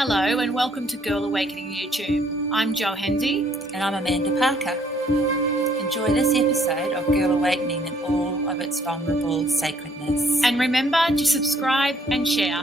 Hello and welcome to Girl Awakening YouTube. I'm Jo Hendy. And I'm Amanda Parker. Enjoy this episode of Girl Awakening in all of its vulnerable sacredness. And remember to subscribe and share.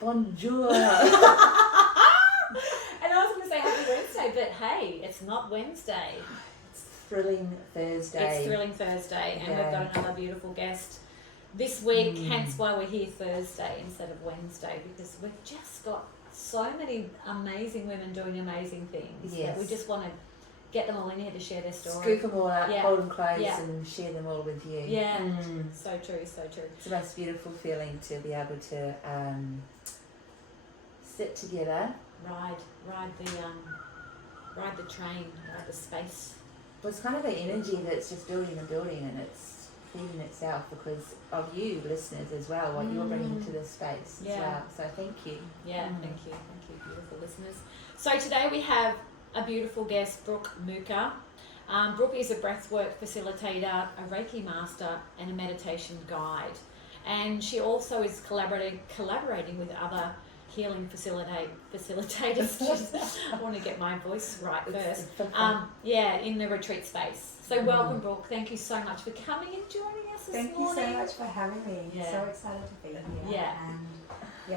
Bonjour. And I was going to say happy Wednesday, but hey, it's not Wednesday. It's Thrilling Thursday. It's Thrilling Thursday, and Yeah. we've got another beautiful guest this week, hence why we're here Thursday instead of Wednesday, because we've just got so many amazing women doing amazing things that we just want to get them all in here to share their story. Scoop them all out, hold them close Yeah. and share them all with you. Yeah, so true, so true. It's the most beautiful feeling to be able to sit together. Ride the train, ride the space. Well, it's kind of the energy that's just building and building, and it's feeding itself because of you listeners as well, what you're bringing to this space as well. So thank you. Yeah, thank you, beautiful listeners. So today we have a beautiful guest, Brooke Muker. Brooke is a breathwork facilitator, a Reiki master, and a meditation guide. And she also is collaborating with other healing facilitators. I want to get my voice right first. In the retreat space. So welcome, Brooke. Thank you so much for coming and joining us this morning. Thank you so much for having me. Yeah. So excited to be here. Yeah. And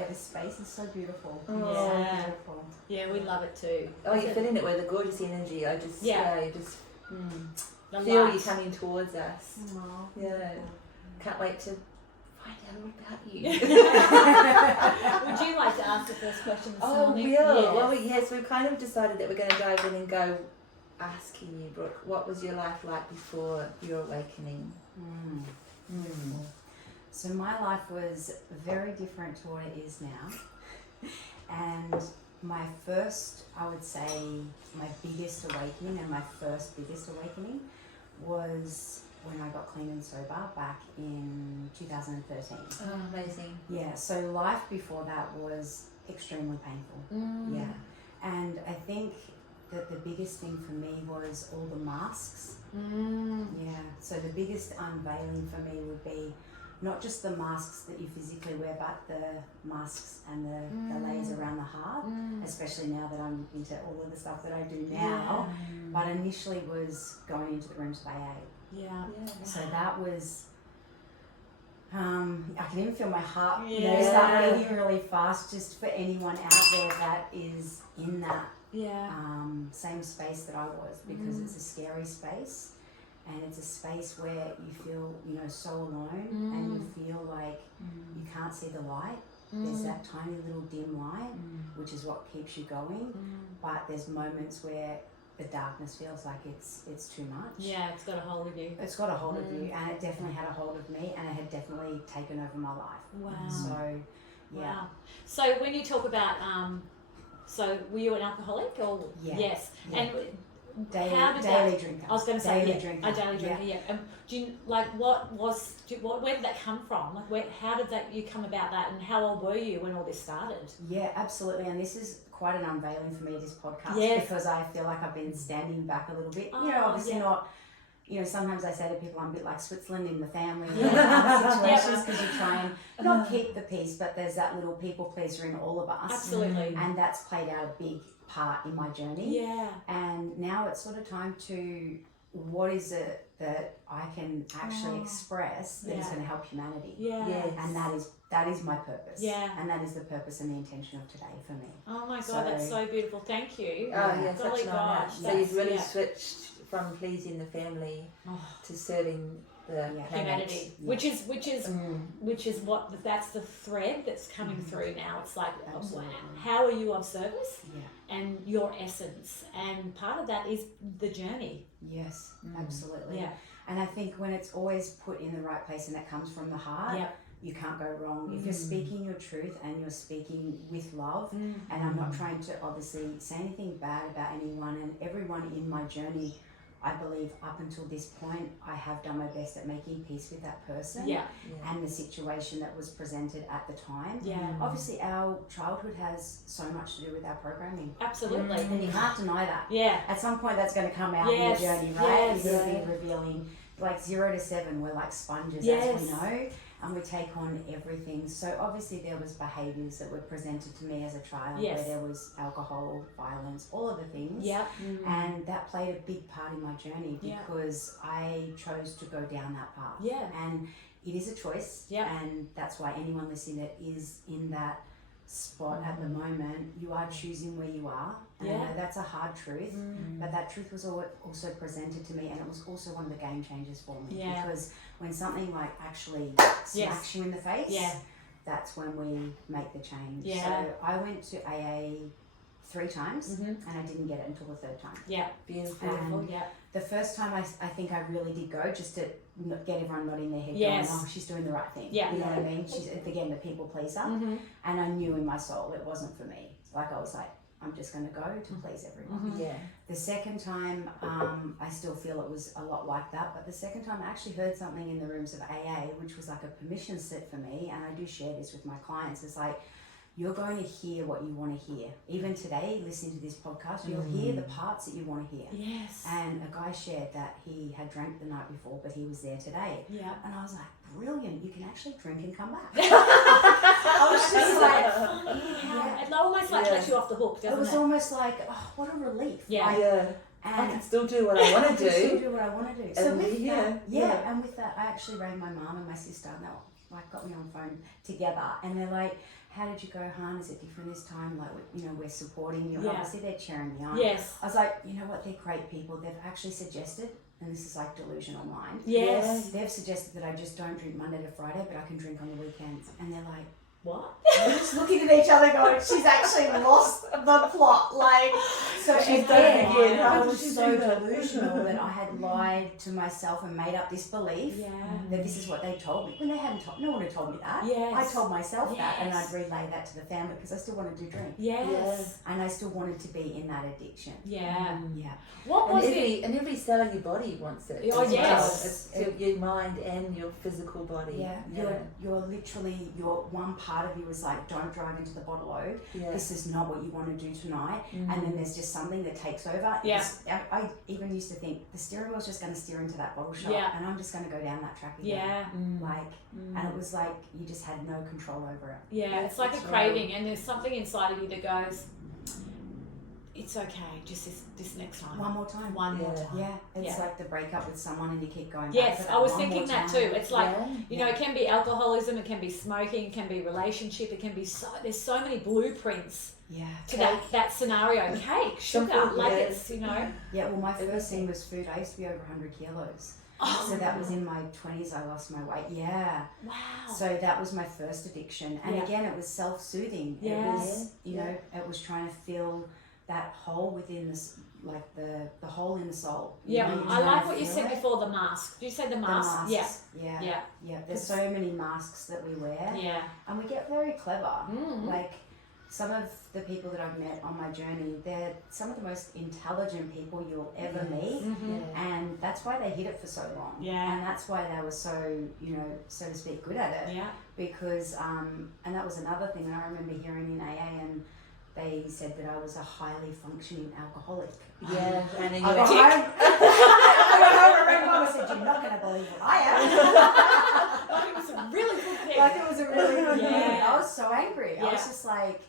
this space is so beautiful. Yeah. So beautiful. Yeah, we love it too. Oh, you're filling it with a gorgeous energy. I just, you just The feel light. you coming towards us. Aww. Yeah. Can't wait to find out all about you. Would you like to ask the first question this Oh, morning? Well, Yes. well, yes, we've kind of decided that we're going to dive in and go asking you, Brooke, what was your life like before your awakening? Beautiful. So my life was very different to what it is now. And my first, I would say, my biggest awakening and my first biggest awakening was when I got clean and sober back in 2013. Oh, amazing. Yeah, so life before that was extremely painful. Yeah, and I think that the biggest thing for me was all the masks. Yeah, so the biggest unveiling for me would be not just the masks that you physically wear, but the masks and the layers around the heart, especially now that I'm into all of the stuff that I do now. But initially was going into the rooms of AA. Yeah. So that was, I can even feel my heart Yeah. start beating really fast, just for anyone out there that is in that same space that I was, because it's a scary space, and it's a space where you feel, so alone, and you feel like you can't see the light. There's that tiny little dim light, which is what keeps you going, but there's moments where the darkness feels like it's too much. Yeah, it's got a hold of you. It's got a hold of you, and it definitely had a hold of me, and it had definitely taken over my life. Wow. So, yeah. Wow. So when you talk about, so were you an alcoholic or? Yeah. Yes. Yeah. And Daily drinker. I was going to say daily drinker. A daily drinker. Yeah. Do you where did that come from? Like, how did you come about that, and how old were you when all this started? Yeah, absolutely. And this is quite an unveiling for me, this podcast, because I feel like I've been standing back a little bit. Obviously not. Sometimes I say to people I'm a bit like Switzerland in the family situations, because you try and not keep the peace, but there's that little people pleaser in all of us. Absolutely. And that's played out a big part in my journey. Yeah. And now it's sort of time to, what is it that I can actually express that is going to help humanity? Yeah. Yes. And that is my purpose. Yeah. And that is the purpose and the intention of today for me. Oh my God, that's so beautiful. Thank you. Oh, yeah, Golly such an honour. gosh, So you've really switched from pleasing the family to serving the planet. Humanity, which is what that's the thread that's coming through now. It's like, wow, how are you of service? And your essence, and part of that is the journey. Yes, absolutely. Yeah. And I think when it's always put in the right place and it comes from the heart, you can't go wrong. If you're speaking your truth and you're speaking with love, and I'm not trying to obviously say anything bad about anyone, and everyone in my journey I believe up until this point, I have done my best at making peace with that person and the situation that was presented at the time. Yeah. Obviously, our childhood has so much to do with our programming. Absolutely. And you can't deny that. Yeah. At some point, that's going to come out in your journey, right? You're going to be revealing, like 0 to 7, we're like sponges, as we know. And we take on everything. So obviously there was behaviours that were presented to me as a child where there was alcohol, violence, all of the things. Yeah. And that played a big part in my journey because I chose to go down that path. Yeah. And it is a choice. Yeah. And that's why anyone listening that is in that spot at the moment, you are choosing where you are. And I know that's a hard truth, but that truth was also presented to me, and it was also one of the game changers for me. Because when something like actually smacks you in the face, that's when we make the change. So I went to AA 3 times and I didn't get it until the 3rd time. Yeah. Beautiful. And the first time I think I really did go just to get everyone nodding their head going, oh, she's doing the right thing. You know what I mean? She's, again, the people pleaser. And I knew in my soul it wasn't for me. Like I was like, I'm just going to go to please everyone. The second time, I still feel it was a lot like that. But the second time I actually heard something in the rooms of AA, which was like a permission slip for me. And I do share this with my clients. It's like, you're going to hear what you want to hear. Even today, listening to this podcast, you'll hear the parts that you want to hear. Yes. And a guy shared that he had drank the night before, but he was there today. Yeah. And I was like, brilliant, you can actually drink and come back. I was just like, It almost like lets you off the hook, doesn't it? It was almost like, oh, what a relief. Yeah. Like, And I can still do what I want to do. still do what I want to do. So And with that, yeah. and with that, I actually rang my mum and my sister, and they like got me on the phone together, and they're like, how did you go, Han? Is it different this time? Like, you know, we're supporting you. Obviously, they're cheering me on. Yes. I was like, you know what? They're great people. They've actually suggested, and this is like delusional mind. Yes. They've suggested that I just don't drink Monday to Friday, but I can drink on the weekends. And they're like, what? we're just looking at each other going, she's actually lost the plot. Like, so She's done it again. I How was did she so do that? delusional that I had lied to myself and made up this belief that this is what they told me. When they hadn't told, no one had told me that. Yes. I told myself that, and I'd Yes. relay that to the family because I still wanted to drink. Yes. And I still wanted to be in that addiction. Yeah. Yeah. What was it? And every cell of your body wants it. Oh, as well. yes. It's your mind and your physical body. Yeah, you're literally, one part of you is like, don't drive into the bottle load. Yeah. This is not what you want to do tonight. And then there's just something that takes over. Yeah. I even used to think the steering wheel's just going to steer into that bottle shop, and I'm just going to go down that track again. Yeah. And it was like you just had no control over it. Yeah, it's like a craving, and there's something inside of you that goes, it's okay, just this next time. One more time. One more time. Yeah, it's like the breakup with someone and you keep going back Yes, to that I was one thinking more that time. too. It's like, you know, it can be alcoholism, it can be smoking, it can be relationship, it can be there's so many blueprints to that scenario. Cake, sugar, like it's, you know. Yeah, well, my first thing was food. I used to be over 100 kilos. So that was in my 20s, I lost my weight. Yeah. Wow. So that was my first addiction. And again, it was self-soothing. It was, you know, it was trying to fill that hole within this, like the hole in the soul. Yeah, You know, I like what you said before, the mask. Did you say the mask? The masks. Yeah. There's so many masks that we wear. Yeah. And we get very clever. Like, some of the people that I've met on my journey, they're some of the most intelligent people you'll ever meet. And that's why they hid it for so long. And that's why they were so, you know, so to speak, good at it. Because, and that was another thing I remember hearing in AA, and they said that I was a highly functioning alcoholic. Yeah, and then I you're I said, you're not going to believe what I am. Like it was a really good thing. Like it was a really good thing. Yeah. I was so angry. I was just like,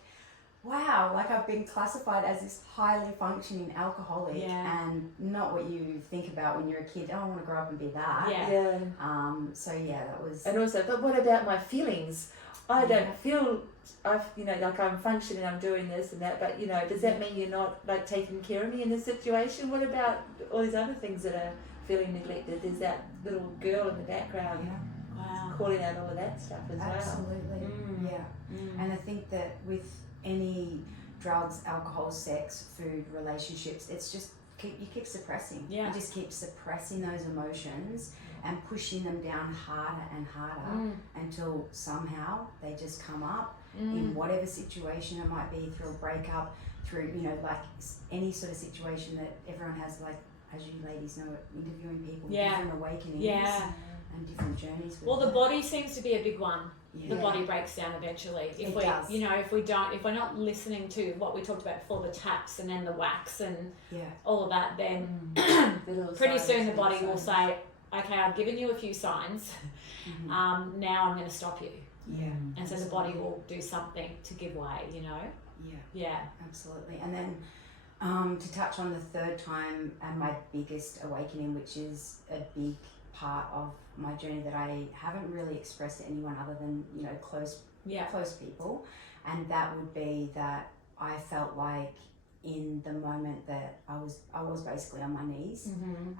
wow, like I've been classified as this highly functioning alcoholic, and not what you think about when you're a kid. Oh, I want to grow up and be that. So that was. And also, but what about my feelings? I don't feel, like I'm functioning, I'm doing this and that, but, you know, does that mean you're not, like, taking care of me in this situation? What about all these other things that are feeling neglected? There's that little girl in the background calling out all of that stuff as well. Absolutely. And I think that with any drugs, alcohol, sex, food, relationships, it's just, you keep suppressing. You just keep suppressing those emotions and pushing them down harder and harder until somehow they just come up in whatever situation it might be, through a breakup, through, you know, like any sort of situation that everyone has, like as you ladies know, interviewing people, Yeah. different awakenings Yeah. and different journeys. With Well, the that. body seems to be a big one. Yeah. The body breaks down eventually. If It we, does. if we're not listening to what we talked about before, the taps and then the wax and Yeah. all of that, then Little pretty signs, soon the little body will signs. say, okay, I've given you a few signs. Mhm. Now I'm going to stop you. Yeah. And so the body will do something to give way, Yeah. Yeah. Absolutely. And then to touch on the third time and my biggest awakening, which is a big part of my journey that I haven't really expressed to anyone other than, close people. And that would be that I felt like in the moment that I was basically on my knees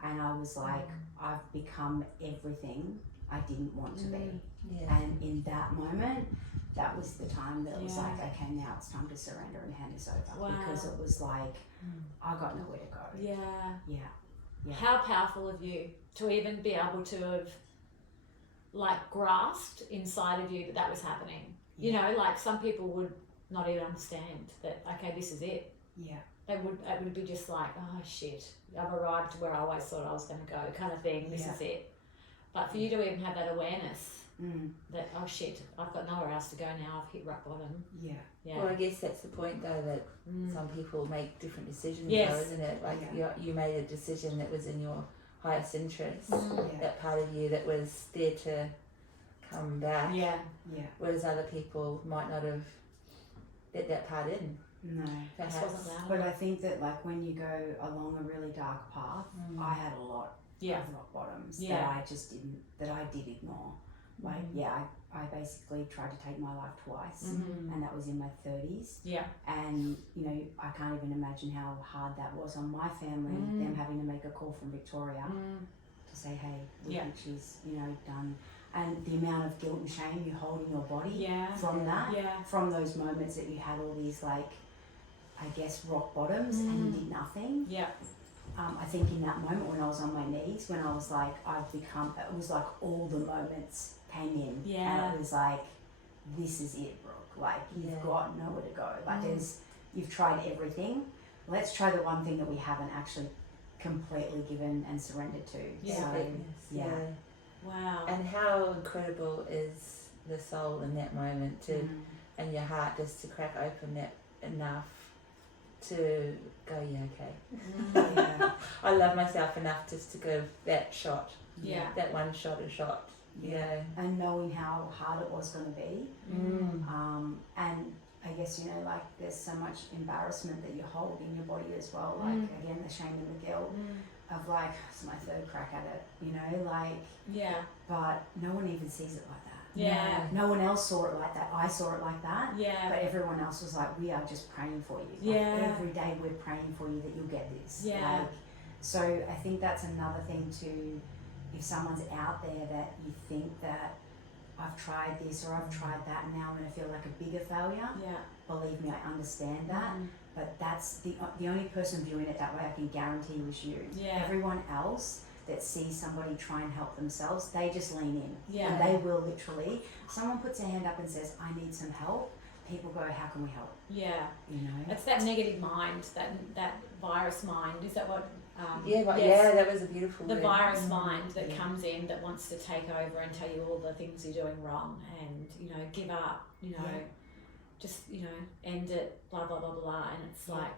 and I was like, I've become everything I didn't want to be. Yeah. And in that moment, that was the time that it was Yeah. like, okay, now it's time to surrender and hand this over. Wow. Because it was like, I got nowhere to go. Yeah. Yeah. Yeah. How powerful of you to even be able to have grasped inside of you that was happening. Like some people would not even understand that, okay, this is it. Yeah. It would be just like, oh shit, I've arrived to where I always thought I was going to go, kind of thing. This is it. But for you to even have that awareness that, oh shit, I've got nowhere else to go now. I've hit rock bottom. Yeah. Yeah. Well, I guess that's the point though, that some people make different decisions Yes. though, isn't it? Like you made a decision that was in your highest interest, Yeah. that part of you that was there to come back. Yeah. Yeah. Whereas other people might not have let that part in. No. This Perhaps. wasn't loud. But I think that when you go along a really dark path, I had a lot Yeah. of rock bottoms Yeah. that I did ignore. Like, I basically tried to take my life twice and that was in my 30s. Yeah. And, I can't even imagine how hard that was on my family, them having to make a call from Victoria to say, hey, we think she's, done. And the amount of guilt and shame you hold in your body from that, from those moments that you had all these, rock bottoms and you did nothing. Yeah. I think in that moment when I was on my knees, when I was like, it was like all the moments came in. Yeah. And it was like, this is it, Brooke. Like, you've got nowhere to go. Like, you've tried everything. Let's try the one thing that we haven't actually completely given and surrendered to. Yeah. So, Yeah. Wow. And how incredible is the soul in that moment to, and your heart just to crack open that enough to go, okay. yeah. I love myself enough just to give that shot. Yeah. That one shot a shot. Yeah. And knowing how hard it was going to be. And I guess, there's so much embarrassment that you hold in your body as well. Like, again, the shame and the guilt of it's my third crack at it, Yeah. but no one even sees it like that. Yeah. No one else saw it like that. I saw it like that. Yeah. But everyone else was like, we are just praying for you. Every day we're praying for you that you'll get this. Yeah. So I think that's another thing too, if someone's out there that you think that I've tried this or I've tried that and now I'm going to feel like a bigger failure, Yeah. believe me, I understand that. But that's the only person viewing it that way I can guarantee was you. Yeah. Everyone else that sees somebody try and help themselves, they just lean in. Yeah. And they will literally, someone puts their hand up and says, I need some help, people go, how can we help? Yeah. You know? It's that negative mind, that virus mind. Is that what? That was a beautiful The word. virus mind that comes in that wants to take over and tell you all the things you're doing wrong and give up. Just end it. Blah blah blah blah. And it's like,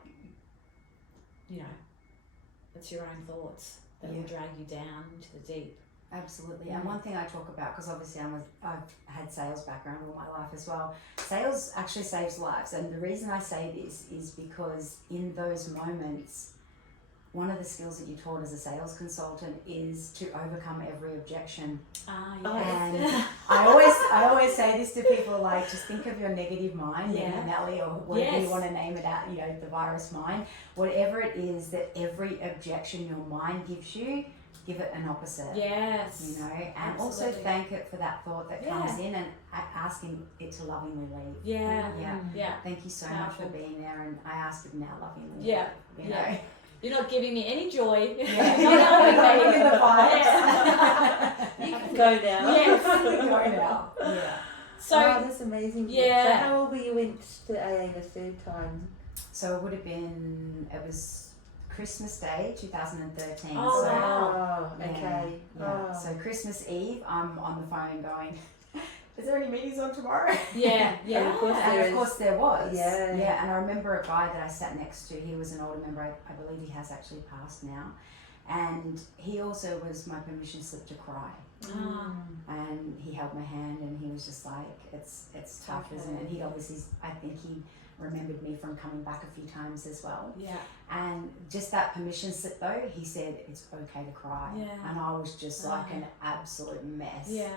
it's your own thoughts that will drag you down into the deep. Absolutely. And one thing I talk about, because obviously I've had sales background all my life as well. Sales actually saves lives. And the reason I say this is because in those moments, one of the skills that you taught as a sales consultant is to overcome every objection. And I always say this to people, just think of your negative mind, Nelly, or whatever you want to name it at, the virus mind. Whatever it is that every objection your mind gives you, give it an opposite. Yes. And Absolutely. also thank it for that thought that comes in and asking it to lovingly leave. Yeah. Thank you so Powerful. much for being there, and I ask it now lovingly. Yeah. You know? You're not giving me any joy. Yeah. You're not giving me the vibes. You can go now. Yes. Go now. Yeah. So that's amazing. Yeah. So how old were you went to AA the third time? So it was Christmas Day 2013. Oh, so, wow. Oh, okay. Yeah. Oh. So Christmas Eve, I'm on the phone going, is there any meetings on tomorrow? Yeah, yeah. And of course And there of is. course there was. Yeah. Yeah, and I remember a guy that I sat next to, he was an older member, I believe he has actually passed now. And he also was my permission slip to cry. Ah. And he held my hand and he was just like, it's tough, isn't it? And he obviously, I think he remembered me from coming back a few times as well. Yeah. And just that permission slip though, he said it's okay to cry. Yeah. And I was just like an absolute mess. Yeah.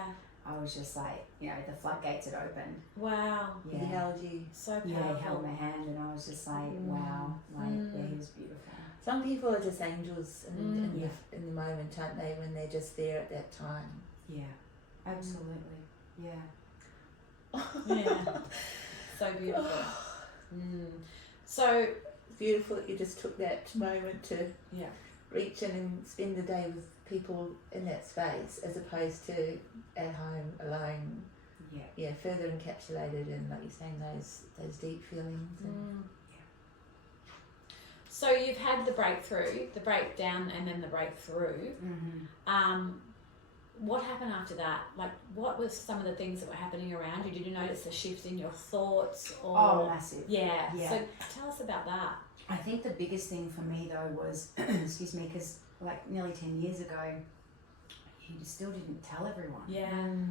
I was just like, the floodgates had opened. Wow. Yeah. He held you. So powerful. Yeah, he held my hand and I was just like, wow. Like, yeah, he was beautiful. Some people are just angels in Yeah. the moment, aren't they, when they're just there at that time. Yeah, absolutely. Yeah. Yeah. So beautiful. So, Beautiful that you just took that moment to yeah. reach in and spend the day with people in that space as opposed to at home alone. Yeah. Yeah, further encapsulated in, like you're saying, those deep feelings. And So you've had the breakthrough, the breakdown, and then the breakthrough. Mm-hmm. What happened after that? Like, what was some of the things that were happening around you? Did you notice a shift in your thoughts? Or Oh, massive. Yeah. Yeah. So tell us about that. I think the biggest thing for me though was, excuse me, because like nearly 10 years ago, you still didn't tell everyone. Yeah.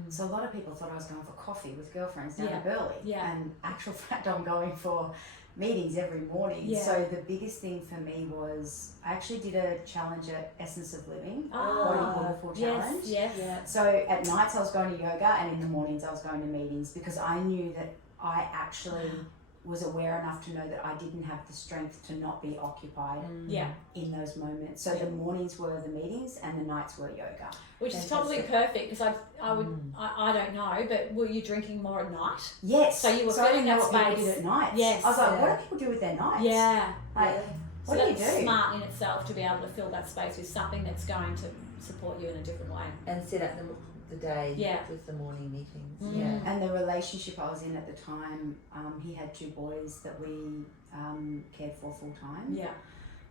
So a lot of people thought I was going for coffee with girlfriends down Yeah. at Burleigh. Yeah. And actual fact, I'm going for meetings every morning. Yeah. So the biggest thing for me was I actually did a challenge at Essence of Living, Oh, Body Beautiful Challenge. Yes. yeah. So at nights I was going to yoga and in the mornings I was going to meetings because I knew that I actually was aware enough to know that I didn't have the strength to not be occupied Yeah. in those moments. So the mornings were the meetings and the nights were yoga. Which is probably perfect because I don't know, but were you drinking more at night? Yes. So you were I didn't filling know that what people space. did at nights. Yes. I was like, Yeah. what do people do with their nights? Yeah. Like, Yeah. what so do you that's do? smart in itself to be able to fill that space with something that's going to support you in a different way. And set up the day Yeah. with the morning meetings. Mm. Yeah. And the relationship I was in at the time, he had 2 boys that we cared for full time. Yeah.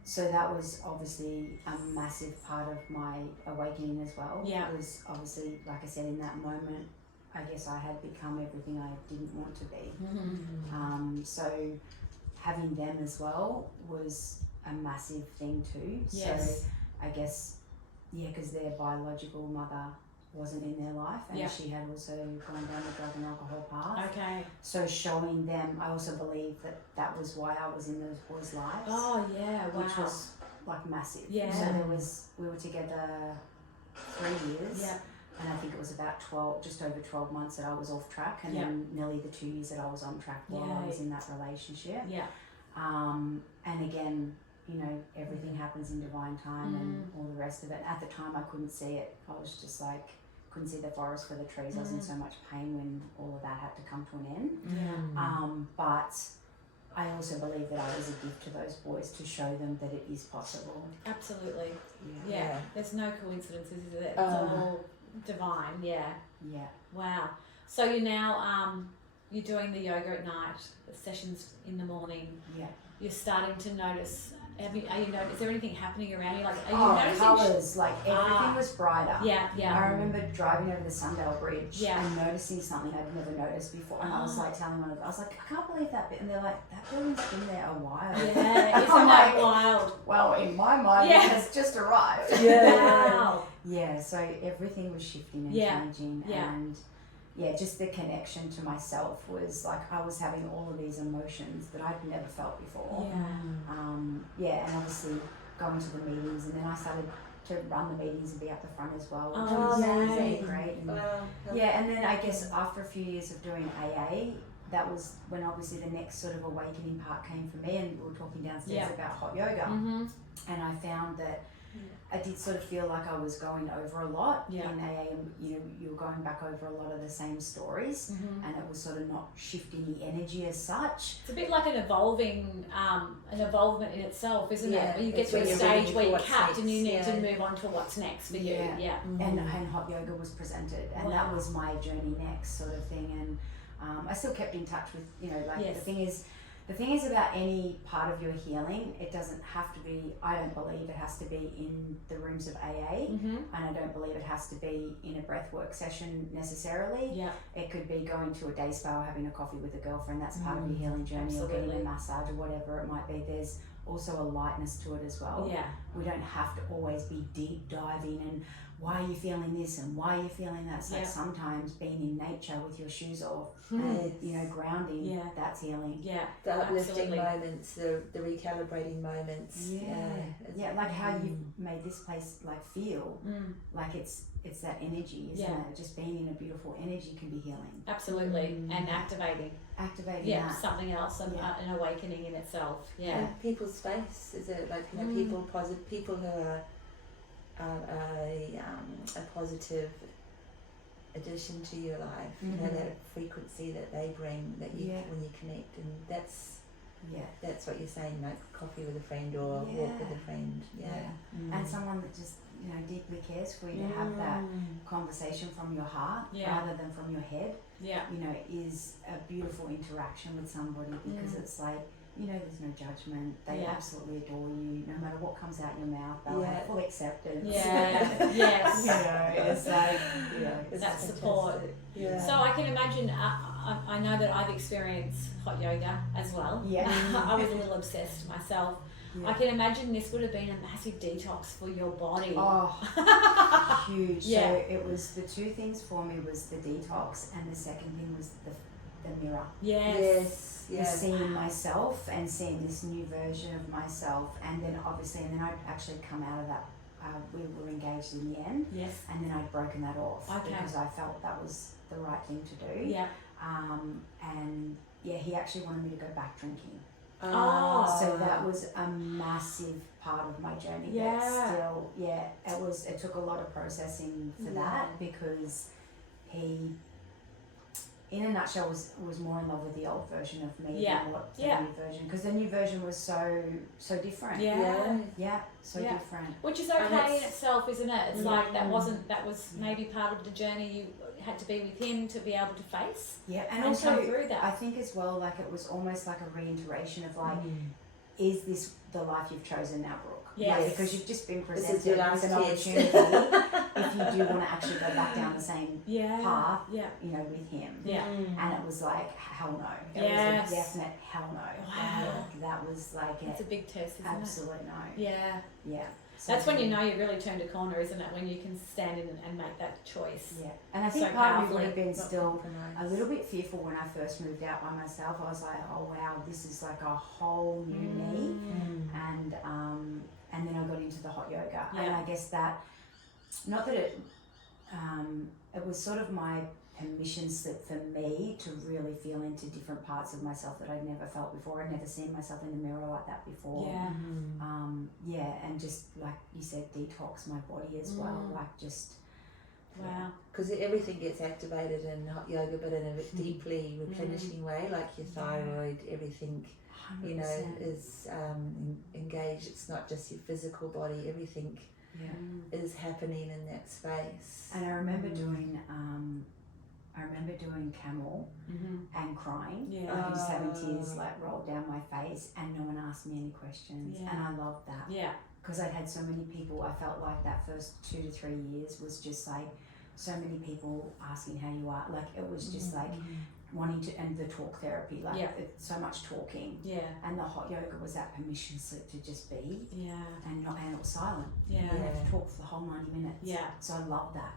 So that was obviously a massive part of my awakening as well. Yeah. It was obviously, like I said, in that moment, I guess I had become everything I didn't want to be. So having them as well was a massive thing too. Yes. So I guess, because their biological mother wasn't in their life and Yeah. she had also gone down the drug and alcohol path. Okay. So showing them, I also believe that was why I was in those boys' lives. Oh yeah. Wow. Which was like massive. Yeah. So we were together 3 years. Yeah. And I think it was about just over 12 months that I was off track, and Yeah. then nearly the 2 years that I was on track while I was in that relationship. Yeah. And again, everything happens in divine time and all the rest of it. At the time, I couldn't see it. I was just like, couldn't see the forest for the trees. I was in so much pain when all of that had to come to an end. Yeah. But I also believe that I was a gift to those boys to show them that it is possible. Absolutely. Yeah. Yeah. There's no coincidences, is there? It's Uh. all divine. Yeah. Yeah. Wow. So you're now you're doing the yoga at night, the sessions in the morning. Yeah. You're starting to notice. Is there anything happening around you? Like, are you Oh, noticing? colours, like everything was brighter. Yeah. Yeah. I remember driving over the Sundale Bridge Yeah. and noticing something I'd never noticed before. And I was like telling one of them, I was like, I can't believe that bit. And they're like, that building's been there a while. Yeah. Isn't I'm that like, wild? Well, in my mind, Yeah. it has just arrived. Wow. Yeah, so everything was shifting and Yeah. changing. Yeah. And just the connection to myself was like I was having all of these emotions that I'd never felt before. Yeah. And obviously going to the meetings, and then I started to run the meetings and be up the front as well, which Oh, was amazing. really great. And Wow. and then I guess after a few years of doing AA, that was when obviously the next sort of awakening part came for me, and we were talking downstairs Yeah. about hot yoga, and I found that I did sort of feel like I was going over a lot Yeah. in AA, and you were going back over a lot of the same stories, and it was sort of not shifting the energy as such. It's a bit like an evolvement in itself, isn't Yeah, it? Where you get it's to a when you're stage ready where for you're what's capped and you need next, to yeah. move on to what's next for you. Yeah. Yeah. And hot yoga was presented, and that Wow. was my journey next sort of thing. And I still kept in touch with, Yes. the thing is, The thing is about any part of your healing, it doesn't have to be, I don't believe it has to be in the rooms of AA, and I don't believe it has to be in a breathwork session necessarily. Yeah. It could be going to a day spa or having a coffee with a girlfriend, that's part of your healing journey, Absolutely. or getting a massage or whatever it might be. There's also a lightness to it as well. Yeah. We don't have to always be deep diving and why are you feeling this and why are you feeling that. It's like sometimes being in nature with your shoes off and, you know, grounding, that's healing. Yeah. The uplifting Absolutely. moments, the recalibrating moments. Yeah, like how you made this place like feel like it's that energy, isn't it? Just being in a beautiful energy can be healing. Absolutely. And activating Activating that. something else, and an awakening in itself. Yeah. And people's space, is it like, you know, people who are a positive addition to your life, you know, that frequency that they bring, that you when you connect, and that's what you're saying, like coffee with a friend or walk with a friend. And someone that just, you know, deeply cares for you, to have that conversation from your heart rather than from your head, you know, is a beautiful interaction with somebody, because it's like, you know, there's no judgment. They absolutely adore you. No matter what comes out your mouth, they'll have full acceptance. Yes. You know, it's like, It's that support. Yeah. So I can imagine, I know that I've experienced hot yoga as well. I was a little obsessed myself. I can imagine this would have been a massive detox for your body. Oh, huge. Yeah. So it was, the two things for me was the detox, and the second thing was the mirror. Yes. Just seeing myself and seeing this new version of myself, and then I'd actually come out of that. We were engaged in the end, and then I'd broken that off because I felt that was the right thing to do. And he actually wanted me to go back drinking. So that was a massive part of my journey. But still, it took a lot of processing for that, because he, in a nutshell, was more in love with the old version of me than what the new version, because the new version was so different. So different. Which is okay in itself, isn't it? It's like that was maybe part of the journey you had to be with him to be able to face. And also come through that. I think as well, like it was almost like a reiteration of like, is this the life you've chosen now, Brooke? Yes. Because you've just been This presented is your with last an chance. opportunity if you do want to actually go back down the same path, you know, with him. And it was like, hell no. It was a definite hell no. Wow. That was like It's a big test, isn't absolute no. it? Yeah. So That's when you know you've really turned a corner, isn't it? When you can stand in and make that choice. And I think So part of me powerfully. would have been still compromise. a little bit fearful when I first moved out by myself. I was like, oh wow, this is like a whole new me. And then I got into the hot yoga, and I guess that, not that it was sort of my permission slip for me to really feel into different parts of myself that I'd never felt before. I'd never seen myself in the mirror like that before. And just like you said, detox my body as well, like just. Wow. Because everything gets activated in hot yoga, but in a deeply replenishing way, like your thyroid, everything, 100%. you know, is engaged. It's not just your physical body, everything is happening in that space. And I remember doing camel and crying. Like just having tears like roll down my face, and no one asked me any questions. And I loved that. Because I'd had so many people, I felt like that first 2 to 3 years was just like so many people asking how you are. Like it was just like wanting to, and the talk therapy, like so much talking. And the hot yoga was that permission slip to just be. And it was silent. You didn't have to talk for the whole 90 minutes. So I loved that.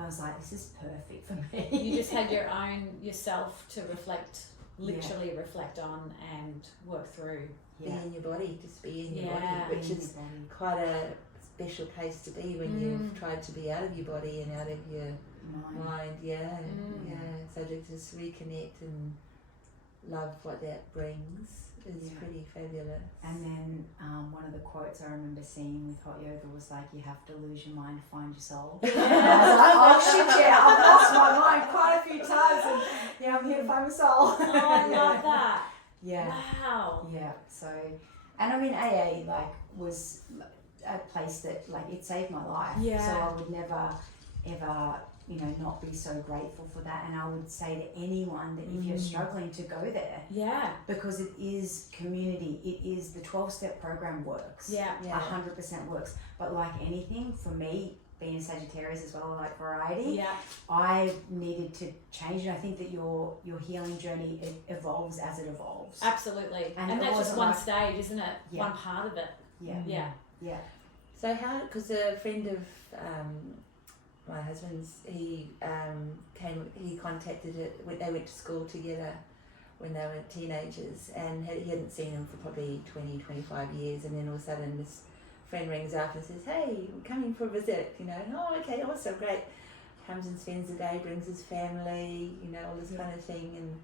I was like, this is perfect for me. You just had your own yourself to reflect, literally reflect on and work through. Be in your body, just be in your body, which is quite a special case to be when you've tried to be out of your body and out of your mind. So to just reconnect and love what that brings is pretty fabulous. And then one of the quotes I remember seeing with hot yoga was like, you have to lose your mind to find your soul. And I was like, oh shit, I've lost my mind quite a few times, and I'm here to find my soul. Oh, I love that. Wow. So, and I mean, AA like was a place that like it saved my life. So I would never ever you know, not be so grateful for that. And I would say to anyone that if you're struggling, to go there. Yeah. Because it is community. It is the 12-step program works. Yeah. 100% works. But like anything, for me, being a Sagittarius as well, like variety, Yeah. I needed to change. And I think that your healing journey, it evolves as it evolves. Absolutely. And And it that's just wasn't one like- stage, isn't it? Yeah. One part of it. Yeah. Yeah. Yeah. So how? Because a friend of my husband's, he contacted it when they went to school together when they were teenagers, and he hadn't seen him for probably 20, 25 years, and then all of a sudden this friend rings up and says, "Hey, I'm coming for a visit," you know, and oh, okay, awesome, great. Comes and spends the day, brings his family, you know, all this kind of thing, and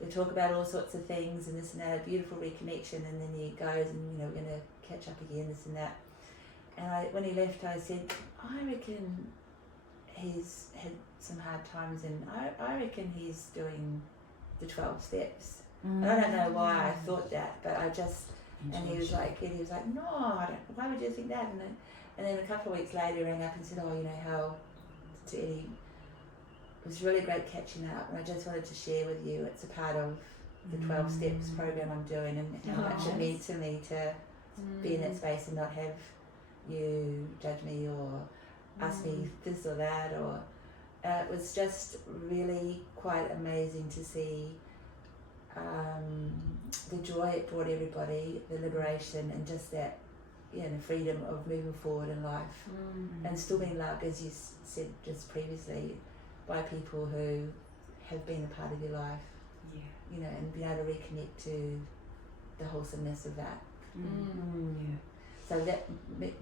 they talk about all sorts of things and this and that, a beautiful reconnection, and then he goes and, you know, we're going to catch up again, this and that. And when he left, I said, I reckon he's had some hard times, and I reckon he's doing the 12 steps. And I don't know why I thought that, but I just, and he was like, no, I don't, why would you think that? And then a couple of weeks later he rang up and said, oh, you know, how to Eddie, it was really great catching up, and I just wanted to share with you, it's a part of the 12 steps program I'm doing, and how much it means to me to be in that space and not have you judge me or ask me this or that, or it was just really quite amazing to see the joy it brought everybody, the liberation, and just that, you know, freedom of moving forward in life and still being loved, as you said just previously, by people who have been a part of your life, you know, and be able to reconnect to the wholesomeness of that. So that,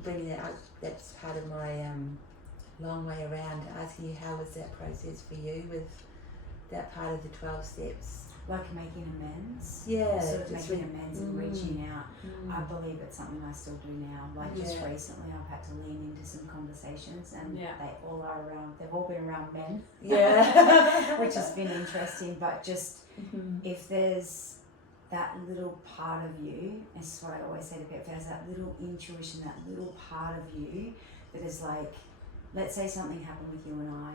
bringing that up, that's part of my long way around, asking you, how was that process for you with that part of the 12 steps? Like making amends. Yeah, Sort of just making amends and reaching out. I Mm. believe it's something I still do now. Like just Yeah. recently I've had to lean into some conversations, and Yeah. they've all been around men. Yeah. Which has been interesting, but just if there's that little part of you, it's what I always say to people, if there's that little intuition, that little part of you that is like, let's say something happened with you and I,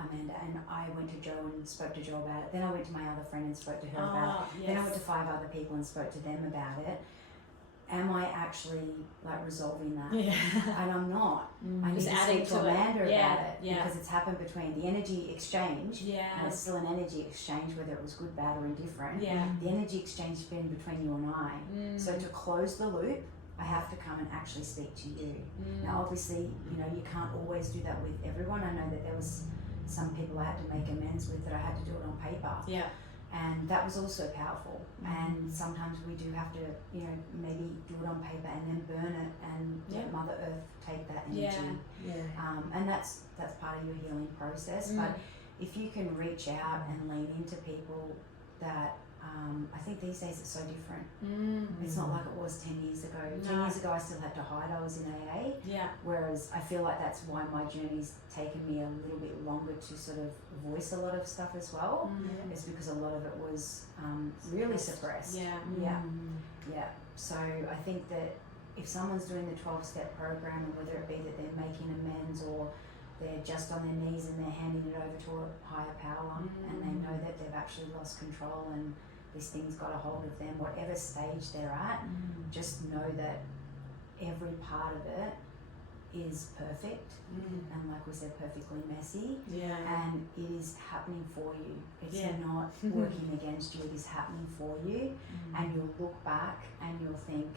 Amanda, and I went to Jo and spoke to Jo about it, then I went to my other friend and spoke to her about it, then I went to 5 other people and spoke to them about it. Am I actually like resolving that? Yeah. And I'm not. I need Just to adding speak to to it. Amanda Yeah, about it, yeah. because it's happened between the energy exchange, and Yeah. it's still an energy exchange, whether it was good, bad, or indifferent. Yeah. The energy exchange has been between you and I. So to close the loop, I have to come and actually speak to you. Now, obviously, you know, you can't always do that with everyone. I know that there was some people I had to make amends with that I had to do it on paper. Yeah. And that was also powerful. And sometimes we do have to, you know, maybe do it on paper and then burn it and let Mother Earth take that energy. And that's part of your healing process. But if you can reach out and lean into people that, I think these days it's so different. It's not like it was 10 years ago. 10 years ago I still had to hide. I was in AA. Yeah. Whereas I feel like that's why my journey's taken me a little bit longer to sort of voice a lot of stuff as well. It's because a lot of it was really suppressed. Yeah. So I think that if someone's doing the 12-step program, and whether it be that they're making amends or they're just on their knees and they're handing it over to a higher power, and they know that they've actually lost control and this thing's got a hold of them, whatever stage they're at, just know that every part of it is perfect, and like we said, perfectly messy, and it is happening for you. It's not working against you, it is happening for you. And you'll look back and you'll think,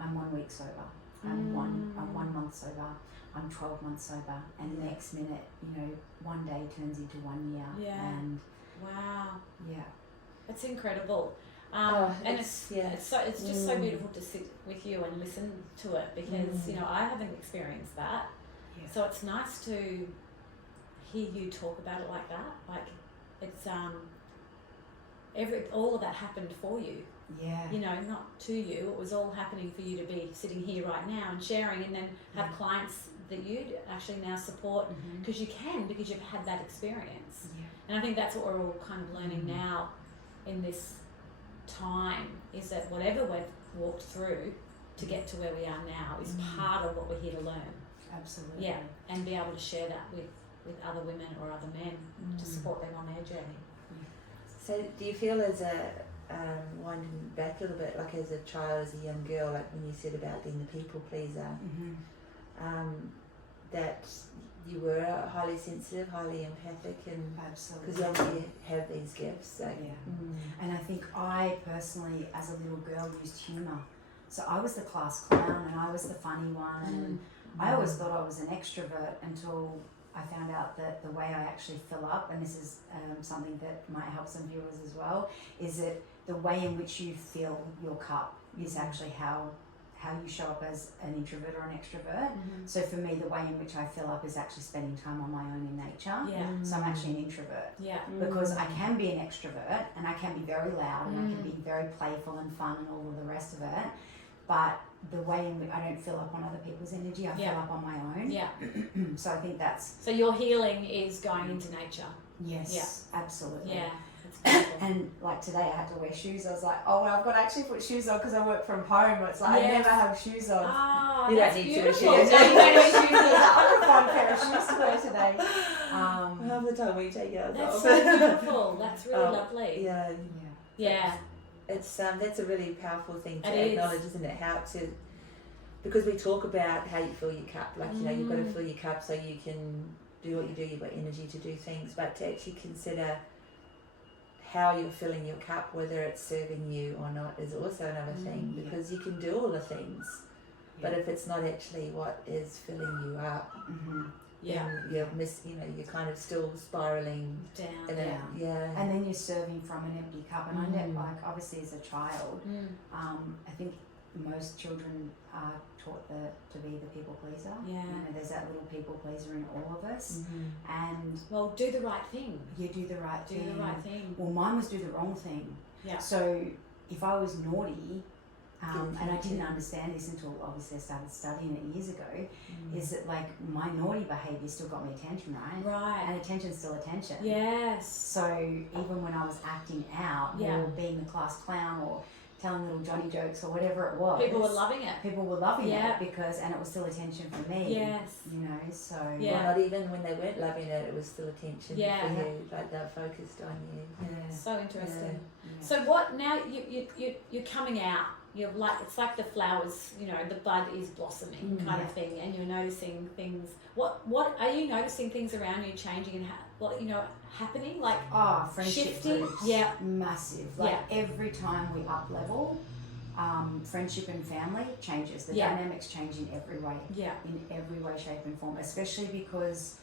I'm 1 week sober, I'm 1 month sober, I'm 12 months sober, and next minute, you know, one day turns into 1 year. And wow. yeah. It's incredible. And it's just so beautiful to sit with you and listen to it, because you know, I haven't experienced that. So it's nice to hear you talk about it like that. Like it's all of that happened for you. You know, not to you. It was all happening for you to be sitting here right now and sharing, and then have clients that you'd actually now support, because you can, because you've had that experience. And I think that's what we're all kind of learning now in this time, is that whatever we've walked through to get to where we are now is part of what we're here to learn. Absolutely. Yeah, and be able to share that with with other women or other men to support them on their journey. So do you feel as a, winding back a little bit, like as a child, as a young girl, like when you said about being the people pleaser, that you were highly sensitive, highly empathic, and Absolutely. because you obviously have these gifts. So. And I think I personally, as a little girl, used humour. So I was the class clown and I was the funny one, and I always thought I was an extrovert until I found out that the way I actually fill up, and this is something that might help some viewers as well, is that the way in which you fill your cup is actually how you show up as an introvert or an extrovert. So for me, the way in which I fill up is actually spending time on my own in nature. So I'm actually an introvert. Because I can be an extrovert and I can be very loud and I can be very playful and fun and all of the rest of it. But the way in which I don't fill up on other people's energy, I fill up on my own. So I think that's... So your healing is going into nature. Yes, absolutely. Yeah. Beautiful. And like today I had to wear shoes. I was like, oh, well, I've got to actually put shoes on because I work from home. It's like I never have shoes on. Oh, you that's don't need beautiful. to wear shoes. No, you don't need shoes. I'm going to find a pair of shoes to wear today. Half the time we take yours That's off. so beautiful. That's really lovely. Yeah. It's that's a really powerful thing to It acknowledge, isn't it? How to, because we talk about how you fill your cup, like you've got to fill your cup so you can do what you do. You've got energy to do things, but to actually consider how you're filling your cup, whether it's serving you or not, is also another thing, because you can do all the things, but if it's not actually what is filling you up, then you're kind of still spiraling down. And then you're serving from an empty cup. And I know, like, obviously as a child, I think most children are taught to be the people pleaser. You know, there's that little people pleaser in all of us. And well, do the right thing. You do the right thing. Do the right thing. Well, mine was do the wrong thing. So if I was naughty, and I didn't understand this until obviously I started studying it years ago, is that like my naughty behaviour still got me attention, right? Right. And attention's still attention. Yes. So even when I was acting out or being the class clown or telling little Johnny jokes or whatever it was, people were loving it. People were loving it because, and it was still attention for me. Yes. You know, so. Well, not even when they weren't loving it, it was still attention for you. Like they're focused on you. So interesting. So what now? You're coming out. You're like, it's like the flowers. You know, the bud is blossoming, kind of thing, and you're noticing things. What are you noticing? Things around you changing and happening, like friendship shifting. Groups, massive. Like every time we up level, friendship and family changes. The dynamics change in every way. In every way, shape, and form. Especially because,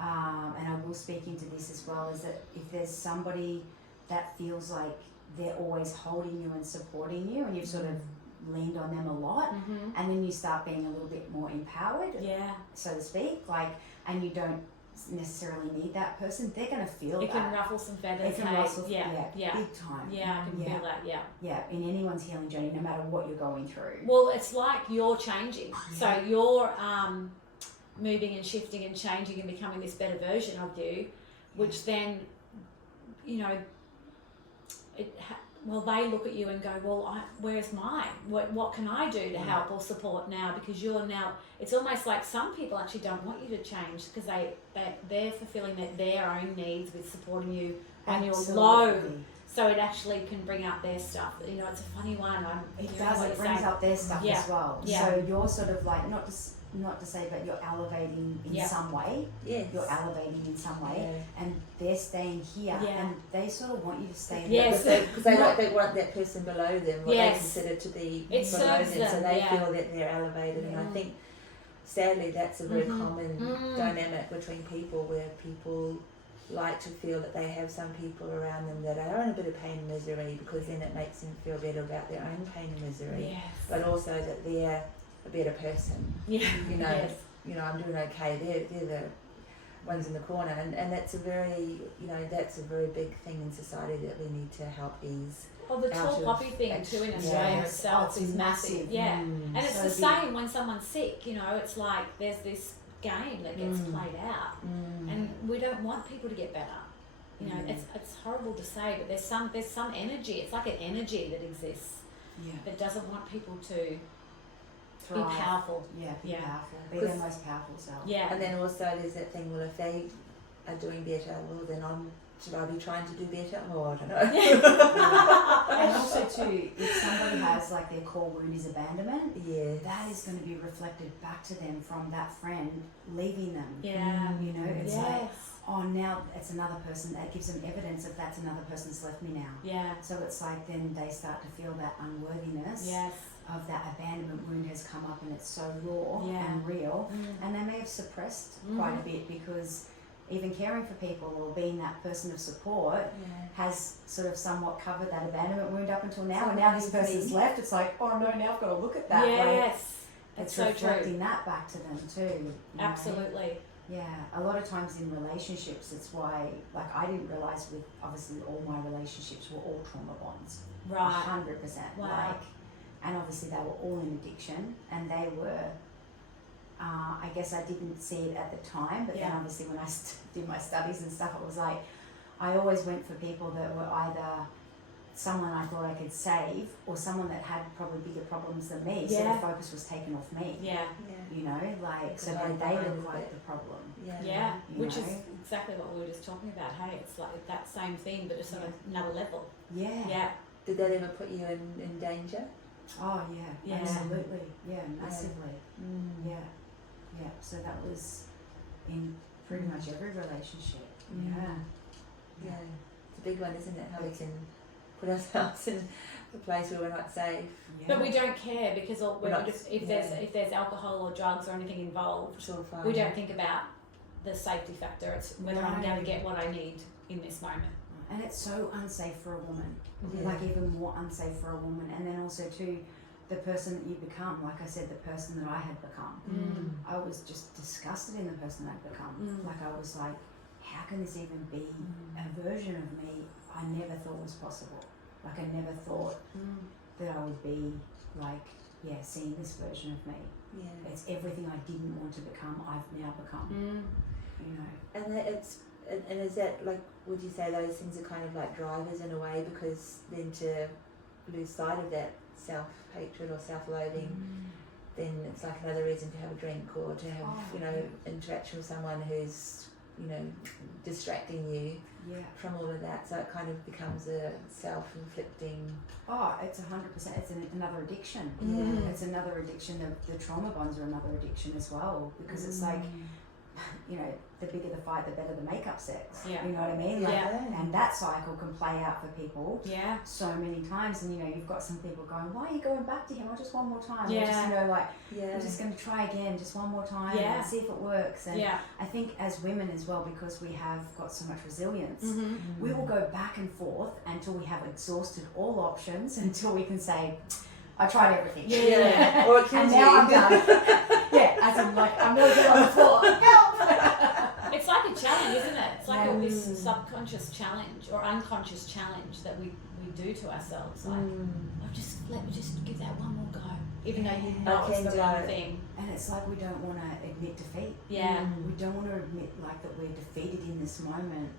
and I will speak into this as well, is that if there's somebody that feels like they're always holding you and supporting you, and you've sort of leaned on them a lot, and then you start being a little bit more empowered, so to speak, like, and you don't necessarily need that person, they're going to feel it can ruffle some feathers. It can ruffle, big time. I can feel that. In anyone's healing journey, no matter what you're going through. Well, it's like you're changing, so you're moving and shifting and changing and becoming this better version of you, which then, they look at you and go, well, where's mine? What can I do to help or support now? Because you're now, it's almost like some people actually don't want you to change because they're fulfilling their own needs with supporting you when you're low. So it actually can bring up their stuff. It's a funny one. It does. It brings up their stuff as well. So you're sort of like, not to say, but you're elevating in some way. You're elevating in some way, and they're staying here, and they sort of want you to stay. Because they want that person below them, what they consider to be below them, so they feel that they're elevated. And I think, sadly, that's a very common dynamic between people, where people like to feel that they have some people around them that are in a bit of pain and misery, because then it makes them feel better about their own pain and misery, but also that they're a better person. I'm doing okay. They're the ones in the corner, and that's a very big thing in society that we need to help ease. Well, the tall poppy thing too in Australia itself is massive. And it's the same when someone's sick. It's like there's this game that gets played out, and we don't want people to get better. It's horrible to say, but there's some energy. It's like an energy that exists that doesn't want people to Be powerful. Yeah, be Yeah. powerful. Be their most powerful self. Yeah. And then also there's that thing, well, if they are doing better, well, then should I be trying to do better? Oh, I don't know. And also too, if somebody has like their core wound is abandonment, that is going to be reflected back to them from that friend leaving them. Yeah. You know, it's Yes. like, oh, now it's another person. That gives them evidence that that's another person's left me now. Yeah. So it's like then they start to feel that unworthiness Yes. of that abandonment wound has come up, and it's so raw Yeah. and real. Mm. And they may have suppressed quite a bit, because even caring for people or being that person of support has sort of somewhat covered that abandonment wound up until now. And now this person's left, it's like, oh no, now I've got to look at that. Yes. Like, That's it's so reflecting true. that back to them too. you know? Absolutely. Yeah, a lot of times in relationships, it's why, like, I didn't realise with obviously all my relationships were all trauma bonds. Right. 100%. Wow. Like, and obviously they were all in addiction, and they were, I guess I didn't see it at the time, but then obviously when I did my studies and stuff, it was like, I always went for people that were either someone I thought I could save or someone that had probably bigger problems than me, so the focus was taken off me. Yeah. You know, like, so Right then they behind look it. like the problem. Yeah. You Which is know? exactly what we were just talking about. Hey, it's like that same thing, but just on another level. Yeah. Yeah. Did that ever put you in danger? Oh yeah, Yeah. absolutely. Yeah, massively. Mm. Yeah. Yeah. So that was in pretty much every relationship. Mm. Yeah. Yeah, it's a big one, isn't it? How we can put ourselves in a place where we're not safe. But we don't care because We're not- if there's alcohol or drugs or anything involved, It's all fine. we don't think about the safety factor. It's whether I'm going to get what I need in this moment. And it's so unsafe for a woman. Yeah. Like even more unsafe for a woman. And then also too, the person that you become, like I said, the person that I had become. Mm. I was just disgusted in the person I'd become. Like I was like, how can this even be a version of me I never thought was possible? Like I never thought that I would be like, seeing this version of me. Yeah. It's everything I didn't want to become, I've now become. You know. And and is that like, would you say those things are kind of like drivers in a way, because then to lose sight of that self-hatred or self-loathing, then it's like another reason to have a drink or to have, interaction with someone who's, distracting you from all of that. So it kind of becomes a self-inflicting. Oh, it's 100%. It's another addiction. Yeah. It's another addiction. The trauma bonds are another addiction as well, because it's like, the bigger the fight, the better the makeup sex. Yeah. You know what I mean? Like, Yeah. And that cycle can play out for people Yeah. so many times. And, you've got some people going, why are you going back to him? Oh, just one more time. Yeah. Or just, Yeah. I'm just going to try again, just one more time Yeah. and see if it works. And Yeah. I think as women as well, because we have got so much resilience, Mm-hmm. we will go back and forth until we have exhausted all options, until we can say, I tried everything. Yeah. Or it kills And now you. I'm done. As in like, I'm going to get on the floor. Help! It's like a challenge, isn't it? It's like this Mm. subconscious challenge or unconscious challenge that we do to ourselves. Like, let me just give that one more go, even though you know I it's can the do wrong it. thing. And it's like we don't want to admit defeat. Yeah. We don't want to admit like that we're defeated in this moment,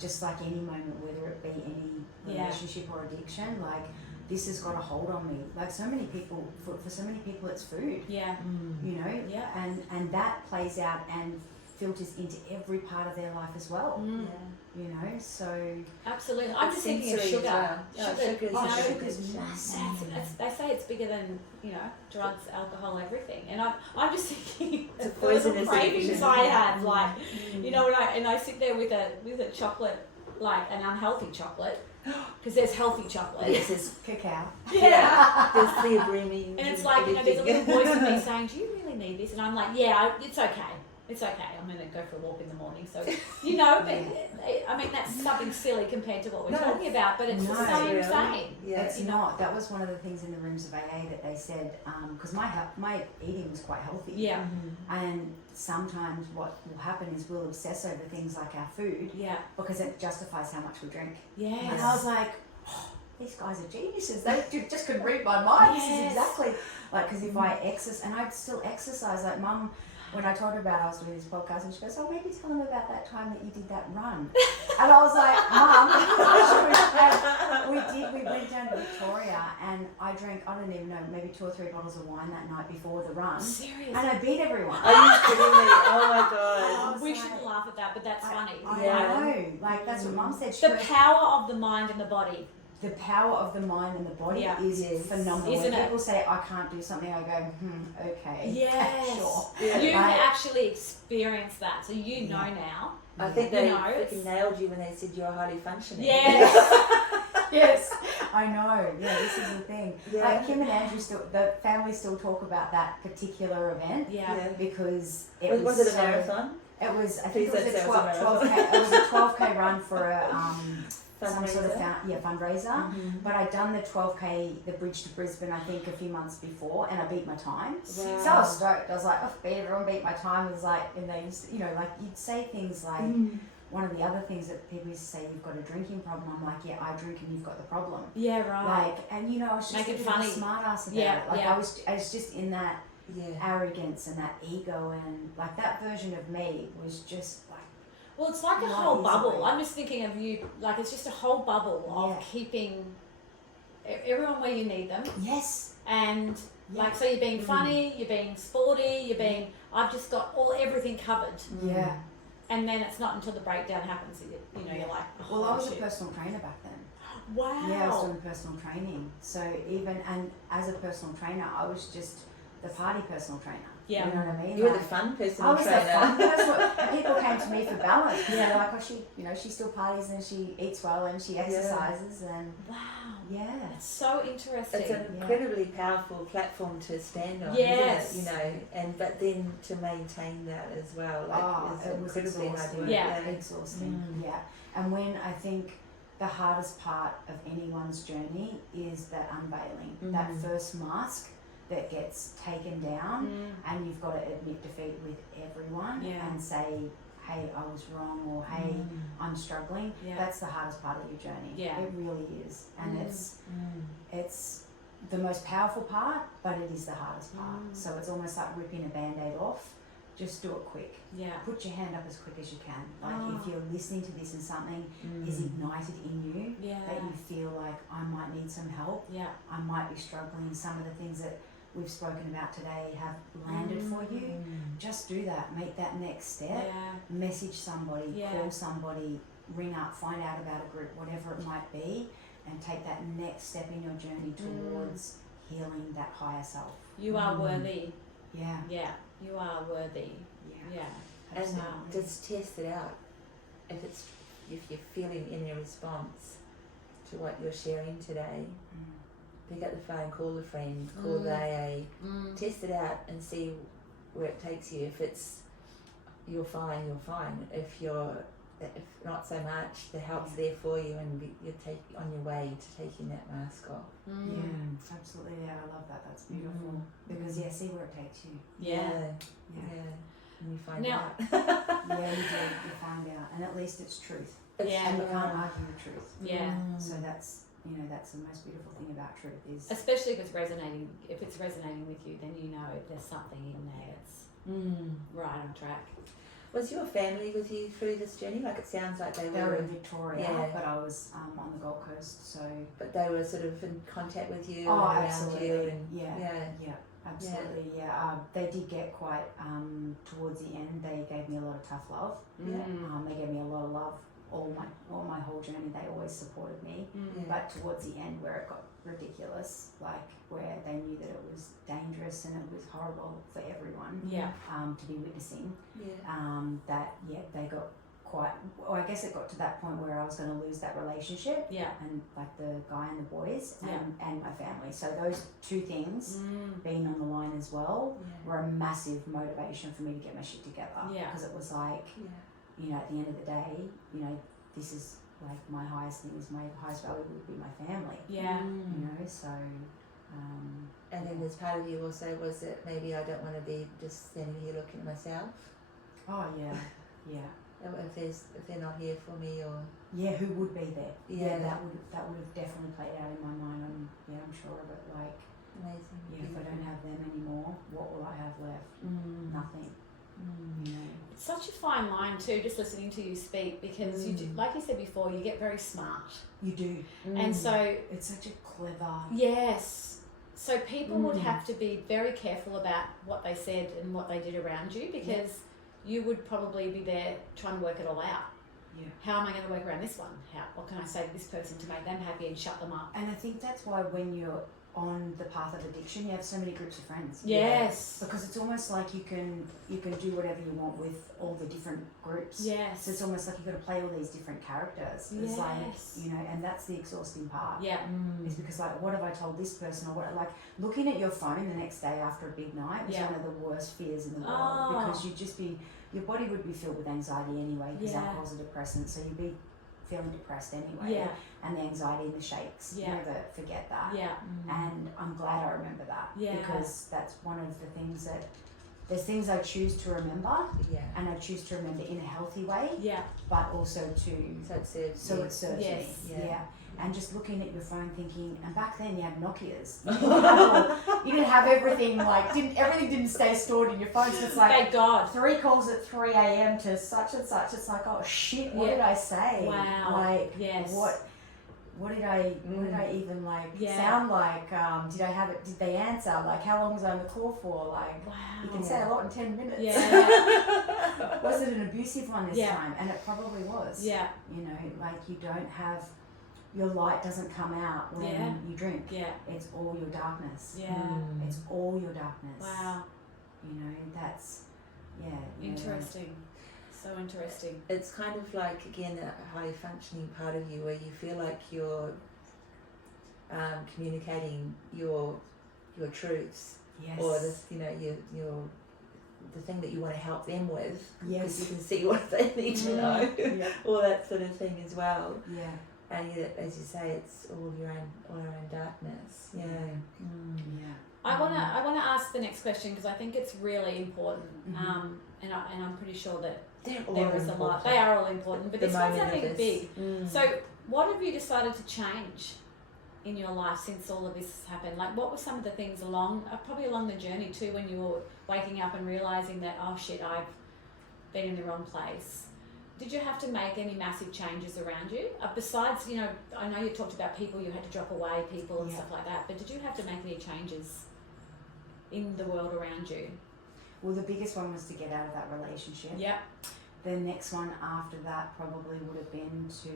just like any moment, whether it be any relationship or addiction. Like, this has got a hold on me. Like so many people, for so many people, it's food. Yeah. Yeah. And that plays out and filters into every part of their life as well. So Absolutely. I'm just thinking of sensory sugar. as well. Sugar, Sugar's sugar's massive. massive. They say it's bigger than drugs, alcohol, everything. And I'm just thinking It's a the little poisonous cravings addiction. I had, like and I sit there with a chocolate, like an unhealthy chocolate, because there's healthy chocolate. This is cacao. Yeah. there's theobromine. And it's like, there's a little voice in me saying, do you really need this? And I'm like, it's okay. It's okay. I'm going to go for a walk in the morning. So, but that's something silly compared to what we're talking about, but it's the really. same. Yeah. It's not. That was one of the things in the rooms of AA that they said, because my eating was quite healthy. Yeah. And sometimes what will happen is we'll obsess over things like our food Yeah. because it justifies how much we drink. Yes. And I was like, these guys are geniuses. They just could read my mind. This Yes. is exactly like, because if I exercise, and I'd still exercise, like Mum when I told her about I was doing this podcast, and she goes, "Oh, maybe tell them about that time that you did that run." And I was like, "Mum," we went down to Victoria, and I drank, I don't even know, maybe 2 or 3 bottles of wine that night before the run. Seriously? And I beat everyone. Are you kidding me? Oh my god. We shouldn't laugh at that, but that's funny. I know. Like, that's what Mum said. She The goes, power of the mind and the body. the power of the mind and the body Yeah. is phenomenal. Isn't when it? people say, "I can't do something," I go, okay. Yes. Sure. Yeah. You Like- actually experienced that, so you know now. I think You they know, freaking nailed you when they said you're highly functioning. Yes. Yes, I know. Yeah, this is the thing. Yeah. Like Kim and Andrew the family still talk about that particular event Yeah. because Was it a so- marathon? It was. I Please think it was don't a say it was a 12k. It was a 12k run for a some sort of Fundraiser? fundraiser. Mm-hmm. But I'd done the 12k, the bridge to Brisbane, I think a few months before, and I beat my time. Wow. So I was stoked. I was like, everyone beat my time. It was like, and they used to, like you'd say things like, one of the other things that people used to say, "You've got a drinking problem." I'm like, yeah, I drink and you've got the problem. Yeah, right. Like, and I was just Make it a bit of a funny. smart ass about Yeah, it. Like yeah. I was just in that Yeah. arrogance and that ego, and like that version of me was just like, Well, it's like a Not whole bubble. easily. I'm just thinking of you, like it's just a whole bubble of Yeah. keeping everyone where you need them. yes, And Yeah. like, so you're being funny, you're being sporty, you're being, I've just got everything covered. yeah. And then it's not until the breakdown happens that you're like, oh, Well, I was a shit. personal trainer back then. Wow. Yeah, I was doing personal training. So and as a personal trainer, I was just the party personal trainer. Yeah. You know what I mean? You were Like, the fun I personal was trainer. the fun person. And people came to me for balance. Yeah. They're like, oh, she still parties and she eats well and she exercises and Wow. yeah. That's so interesting. It's an incredibly powerful platform to stand on, Yes. isn't it? But then to maintain that as well, it's it was incredibly hard exhausting. work. Yeah. Exhausting. Yeah. And when I think the hardest part of anyone's journey is that unveiling, that first mask that gets taken down, and you've got to admit defeat with everyone and say, hey, I was wrong, or hey, I'm struggling. Yeah. That's the hardest part of your journey. Yeah. It really is. And it's the most powerful part, but it is the hardest part. So it's almost like ripping a band-aid off. Just do it quick. Yeah. Put your hand up as quick as you can. Like if you're listening to this and something is ignited in you, Yeah. that you feel like I might need some help, Yeah. I might be struggling, some of the things that we've spoken about today have landed for you, just do that. Make that next step. Yeah. Message somebody, Yeah. call somebody, ring up, find out about a group, whatever it might be, and take that next step in your journey towards healing that higher self. You are worthy. Yeah. Yeah. You are worthy. Yeah. Yeah. And Absolutely. just test it out. If you're feeling any response to what you're sharing today, pick up the phone, call a friend, call the AA, test it out and see where it takes you. If it's you're fine. If not so much, the help's there for you, and you're on your way to taking that mask off. Yeah, absolutely. Yeah, I love that. That's beautiful. Because see where it takes you. Yeah. And you find Now- out. Yeah, you do. You find out, and at least it's truth. Yeah. And you can't argue with truth. Yeah. So that's that's the most beautiful thing about truth is. Especially if it's resonating. If it's resonating with you, then you know there's something in there that's right on track. Was your family with you through this journey? Like it sounds like they They were, were in Victoria, Yeah. but I was on the Gold Coast, so. but they were sort of in contact with you, Oh, and around absolutely. you, and Yeah, absolutely. Yeah, they did get quite towards the end. They gave me a lot of tough love. They gave me a lot of love. All my whole journey, they always supported me. But towards the end, where it got ridiculous, like where they knew that it was dangerous and it was horrible for everyone. Yeah. To be witnessing. yeah. They got quite. Well, I guess it got to that point where I was going to lose that relationship. Yeah. And like the guy and the boys Yeah. and my family. So those two things being on the line as well were a massive motivation for me to get my shit together. Yeah. Because it was like, at the end of the day, this is like my highest thing is my highest value would be my family. Yeah. So. And then there's part of you also was that maybe I don't want to be just standing here looking at myself. Oh yeah. If they're not here for me, or Yeah, who would be there? Yeah. that would have definitely played out in my mind. I'm sure of it. Like, amazing. if I don't have them anymore, what will I have left? Nothing. It's such a fine line too, just listening to you speak, because you do, like you said before, you get very smart. You do. And so It's such a clever... Yes. So people would have to be very careful about what they said and what they did around you, because you would probably be there trying to work it all out. Yeah. How am I going to work around this one? What can I say to this person to make them happy and shut them up? And I think that's why when you're on the path of addiction, you have so many groups of friends. Yes. Because it's almost like you can do whatever you want with all the different groups. Yes. So it's almost like you've got to play all these different characters. It's Yes. like, and that's the exhausting part. Yeah. It's because like, what have I told this person, or what, like looking at your phone the next day after a big night was one of the worst fears in the world, because your body would be filled with anxiety anyway, because alcohol's a depressant, so you'd be feeling depressed anyway. Yeah. And the anxiety and the shakes, you never forget that. Yeah. And I'm glad I remember that, because that's one of the things that, there's things I choose to remember, and I choose to remember in a healthy way, but also so it serves me. Yeah. And just looking at your phone thinking, and back then you had Nokias. You didn't have everything, like, everything didn't stay stored in your phone. So it's like, thank God. 3 calls at 3 a.m. to such and such. It's like, oh shit, what did I say? Wow. Like, yes. What did I even sound like? Did they answer? Like, how long was I on the call for? Like, wow. You can say a lot in 10 minutes. Yeah. Was it an abusive one this time? And it probably was. Yeah. You know, like you don't have, your light doesn't come out when you drink. Yeah. It's all your darkness. Yeah. It's all your darkness. Wow. You know, that's, interesting. So interesting. It's kind of like, again, a high functioning part of you where you feel like you're communicating your truths, Yes. or this, your the thing that you want to help them with, Yes. because you can see what they need to know, all that sort of thing as well. Yeah. And as you say, it's all our own darkness. Yeah. Yeah. I wanna ask the next question, because I think it's really important. And I'm pretty sure that there is a lot. They are all important, but this one's something big. So, what have you decided to change in your life since all of this happened? Like, what were some of the things probably along the journey too, when you were waking up and realizing that, oh shit, I've been in the wrong place? Did you have to make any massive changes around you? Besides, I know you talked about people you had to drop away, people and stuff like that, but did you have to make any changes in the world around you? Well, the biggest one was to get out of that relationship. Yep. The next one after that probably would have been to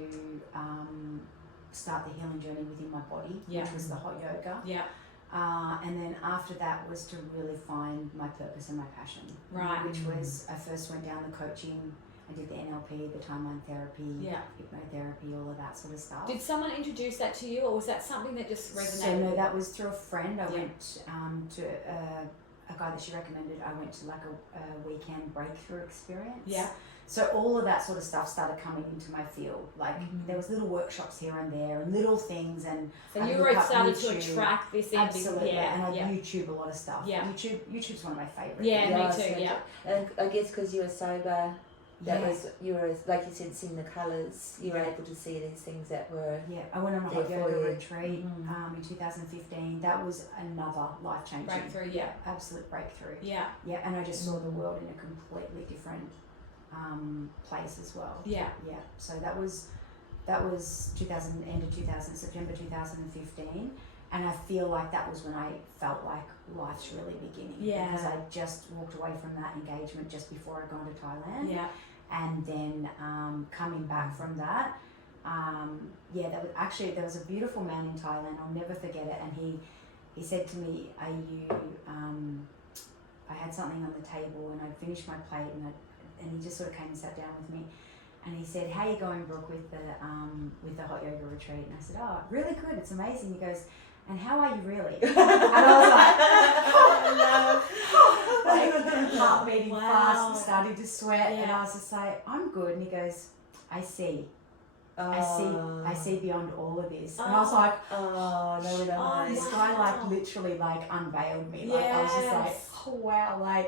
start the healing journey within my body, which was the hot yoga. Yeah. And then after that was to really find my purpose and my passion. Right. Which was, I first went down the coaching, I did the NLP, the timeline therapy, hypnotherapy, all of that sort of stuff. Did someone introduce that to you, or was that something that just resonated? So no, that was through a friend. I went to a guy that she recommended. I went to like a weekend breakthrough experience. Yeah. So all of that sort of stuff started coming into my field. Like there was little workshops here and there, and little things, and so you were started to attract this. Absolutely, and I YouTube a lot of stuff. Yeah. YouTube's one of my favourites. Yeah, me too. Yeah. And I guess because you were sober. You were, like you said, seeing the colours. You were able to see these things that were. Yeah, I went on a hot yoga retreat in 2015. That was another life-changing breakthrough. Yeah, absolute breakthrough. Yeah, yeah, and I just saw the world in a completely different place as well. Yeah, yeah. So that was September 2015. And I feel like that was when I felt like life's really beginning. Yeah. Because I just walked away from that engagement just before I'd gone to Thailand. Yeah. And then coming back from that, there was a beautiful man in Thailand. I'll never forget it. And he said to me, "Are you?" I had something on the table, and I'd finished my plate, and he just sort of came and sat down with me. And he said, "How are you going, Brooke, with the hot yoga retreat?" And I said, "Oh, really good. It's amazing." He goes, "And how are you really?" And I was like, heart beating fast, starting to sweat, and I was just like, "I'm good." And he goes, "I see. I see beyond all of this." And I was like, this guy literally literally unveiled me. I was just like, oh wow,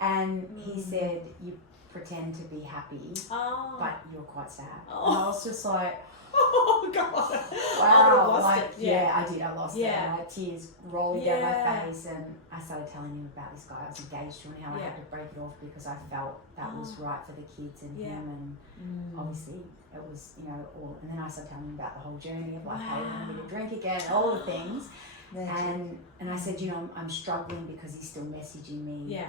and he said, "You pretend to be happy, but you're quite sad." And I was just like, Oh God! I would have Wow, lost like, it. yeah, I did. I lost it. Yeah. And I had tears rolling down Yeah. my face, and I started telling him about this guy I was engaged to and how I Yeah. had to break it off because I felt that was right for the kids and Yeah. him, and obviously it was, you know, all. And then I started telling him about the whole journey of like how he wanted me to drink again, and all the things. And I said, you know, I'm struggling because he's still messaging me. Yeah.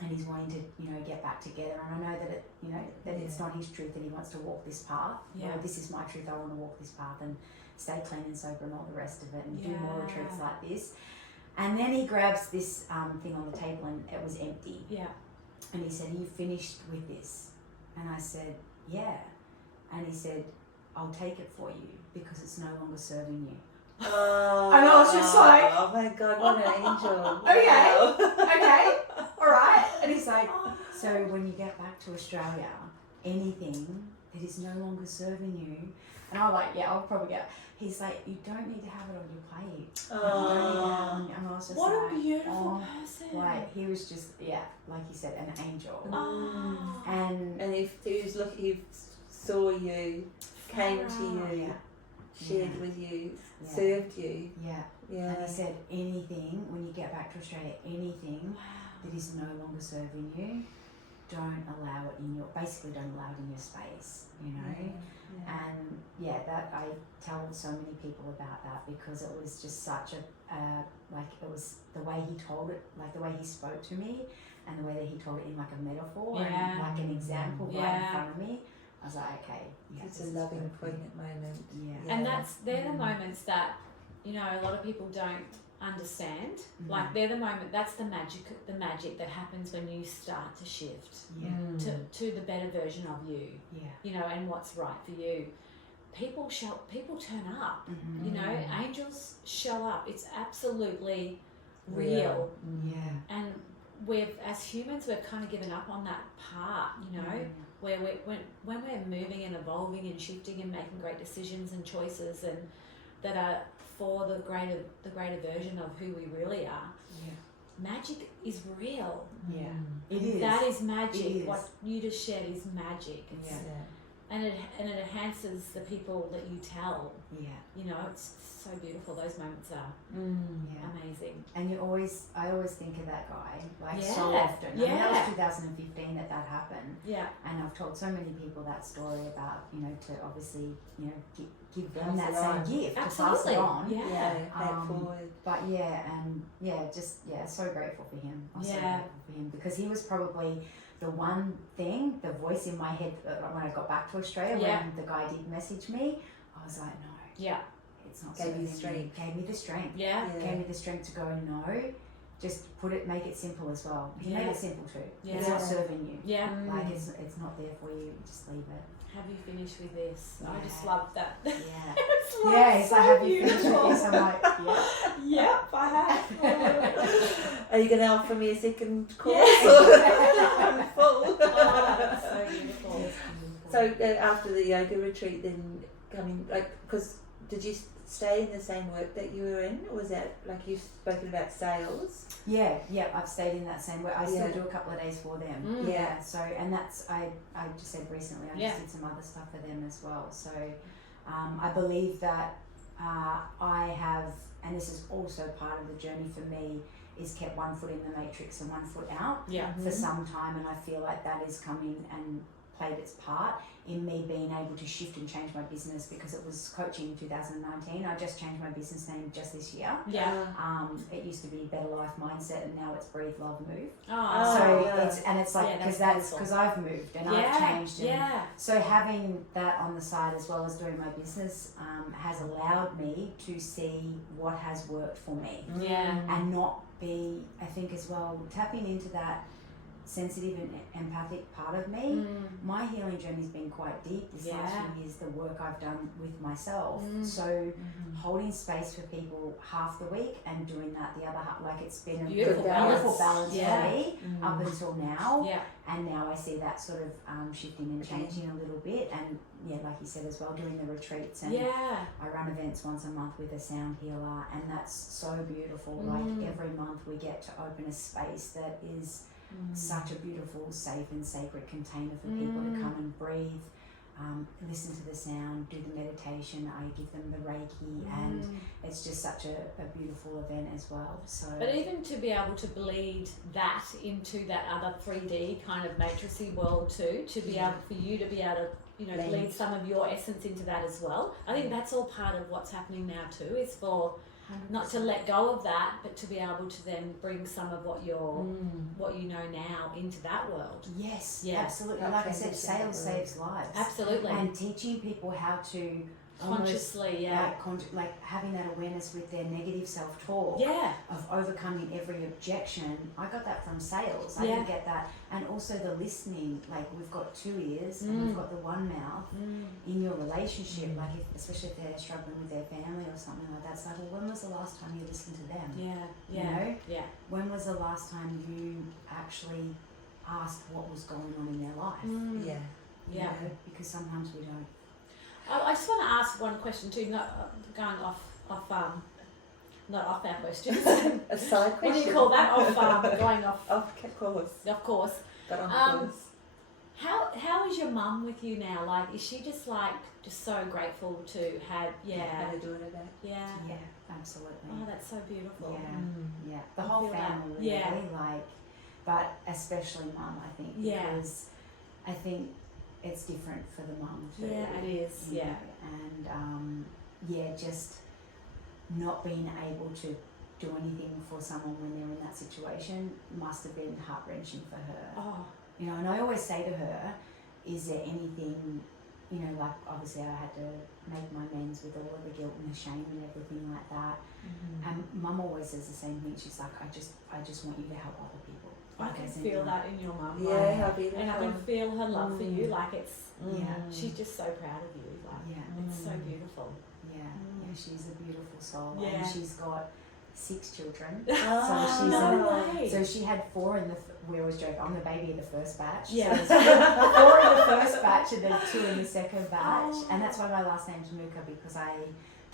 And he's wanting to, you know, get back together. And I know that it, you know, that it's not his truth, that he wants to walk this path. Yeah. You know, this is my truth. I want to walk this path and stay clean and sober and all the rest of it, and do more retreats like this. And then he grabs this thing on the table, and it was empty. Yeah. And he said, "Are you finished with this?" And I said, "Yeah." And he said, "I'll take it for you because it's no longer serving you." Oh, And I was just like, oh my God, what an angel. Okay. Wow. Okay, all right. And he's like, so when you get back to Australia, anything that is no longer serving you, and I'm like, yeah, I'll probably get. He's like, you don't need to have it on your plate. Oh. And I was just What like, a beautiful person. like he was just, yeah, like you said, an angel. Oh. And If he was looking, he saw you, came to you, yeah, shared with you, Yeah. served you. yeah. Yeah. And he said, anything when you get back to Australia, anything that is no longer serving you, don't allow it in your, basically don't allow it in your space, you know. And yeah, that I tell so many people about that because it was just such a like, it was the way he told it, like the way he spoke to me, and the way that he told it in like a metaphor and like an example right in front of me. I was like, okay, yeah, It's this a is loving, perfect. poignant moment. Yeah. And they're the moments that, you know, a lot of people don't understand. Like they're the moment, that's the magic that happens when you start to shift Yeah. to the better version of you, Yeah. you know, and what's right for you. People turn up, you know, angels show up. It's absolutely real. Yeah. And as humans, we've kind of given up on that part, you know, where when we're moving and evolving and shifting and making great decisions and choices and that are for the greater version of who we really are. Yeah. Magic is real. Yeah. It is. That is magic. It is. What you just shared is magic. It's, Yeah. And it enhances the people that you tell. Yeah. You know, it's so beautiful. Those moments are Yeah. amazing. And I always think of that guy, like Yeah. so often. I mean, that Yeah. was 2015 that happened. Yeah. And I've told so many people that story about, you know, to obviously, you know, give them Pass that it same on. gift, to pass Absolutely. it on. Yeah. Yeah, pay it forward. But yeah, and yeah, just so grateful for him. I'm so Yeah. grateful for him because he was probably the one thing, the voice in my head when I got back to Australia Yeah. when the guy did message me. I was like, no, Yeah. it's not. Gave you serving the me. strength. Gave me the strength. Yeah. Gave me the strength to go no. Just make it simple as well. You Yeah. make it simple too. Yeah. It's not serving you. Yeah. Like it's not there for you. Just leave it. Have you finished with this? I just Yeah. love that. Yeah. It's Yeah, it's so like, have you finished with beautiful. this? I'm like, yeah. Yep, I have. Are you going to offer me a second course? Yeah. I'm full. Oh, that's so beautiful. So after the yoga retreat, then coming, like, because did you stay in the same work that you were in, or was that like you've spoken about sales? Yeah, I've stayed in that same way. I still Yeah. do a couple of days for them. Mm. Yeah, so, and that's, I just said recently, I Yeah. just did some other stuff for them as well. So I believe that I have, and this is also part of the journey for me, is kept one foot in the matrix and one foot out Yeah. for some time, and I feel like that is coming and played its part in me being able to shift and change my business, because it was coaching in 2019. I just changed my business name just this year. Yeah. It used to be Better Life Mindset, and now it's Breathe, Love, Move. Oh, So yeah. it's like, Yeah, because that's because beautiful. I've moved and yeah. I've changed. And Yeah. so having that on the side as well as doing my business has allowed me to see what has worked for me, Yeah. and not be, I think as well, tapping into that sensitive and empathic part of me. Mm. My healing journey's been quite deep this last Yeah. few years, the work I've done with myself. Mm. So holding space for people half the week and doing that the other half, like it's been a Beautiful beautiful balance. balance Yeah. for me up until now. Yeah. And now I see that sort of shifting and changing a little bit. And yeah, like you said as well, doing the retreats, and Yeah. I run events once a month with a sound healer, and that's so beautiful. Mm. Like every month we get to open a space that is such a beautiful, safe and sacred container for people to come and breathe, listen to the sound, do the meditation. I give them the Reiki, and it's just such a beautiful event as well. So, but even to be able to bleed that into that other 3D kind of matrixy world too, to be able for you to be able to, you know, bleed some of your essence into that as well. I think that's all part of what's happening now too, is for 100%. Not to let go of that, but to be able to then bring some of what you're, what you know now into that world. Yes, absolutely. Like I said, sales saves lives. Absolutely. And teaching people how to consciously, like having that awareness with their negative self-talk, of overcoming every objection. I got that from sales. I didn't get that. And also the listening, like we've got 2 ears and we've got the one mouth in your relationship, like especially if they're struggling with their family or something like that. It's like, well, when was the last time you listened to them? You know? When was the last time you actually asked what was going on in their life? You know? Because sometimes we don't. I just want to ask one question too, not going off not off our questions. A side question. What do you call that? Going off. Of course. Of course. But on course. How is your mum with you now? Like, is she just so grateful to have How to do it back? Yeah, absolutely. Oh, that's so beautiful. Yeah. The whole family, really, like, but especially mum, I think, because I think it's different for the mum too. Yeah, it is. Yeah. And just not being able to do anything for someone when they're in that situation must have been heart-wrenching for her. Oh. You know, and I always say to her, is there anything, you know, like obviously I had to make my amends with all of the guilt and the shame and everything like that. And mum always says the same thing. She's like, I just want you to help other people. I can feel that in your mum. How beautiful. And I can feel her love for you. Like it's, she's just so proud of you. Like, it's so beautiful. Yeah, she's a beautiful soul. Yeah. And she's got 6 children. So she had 4 in the. We always joke, I'm the baby of the first batch. Yeah. So there's 4 in the first batch and then 2 in the second batch. And that's why my last name's Muker, because I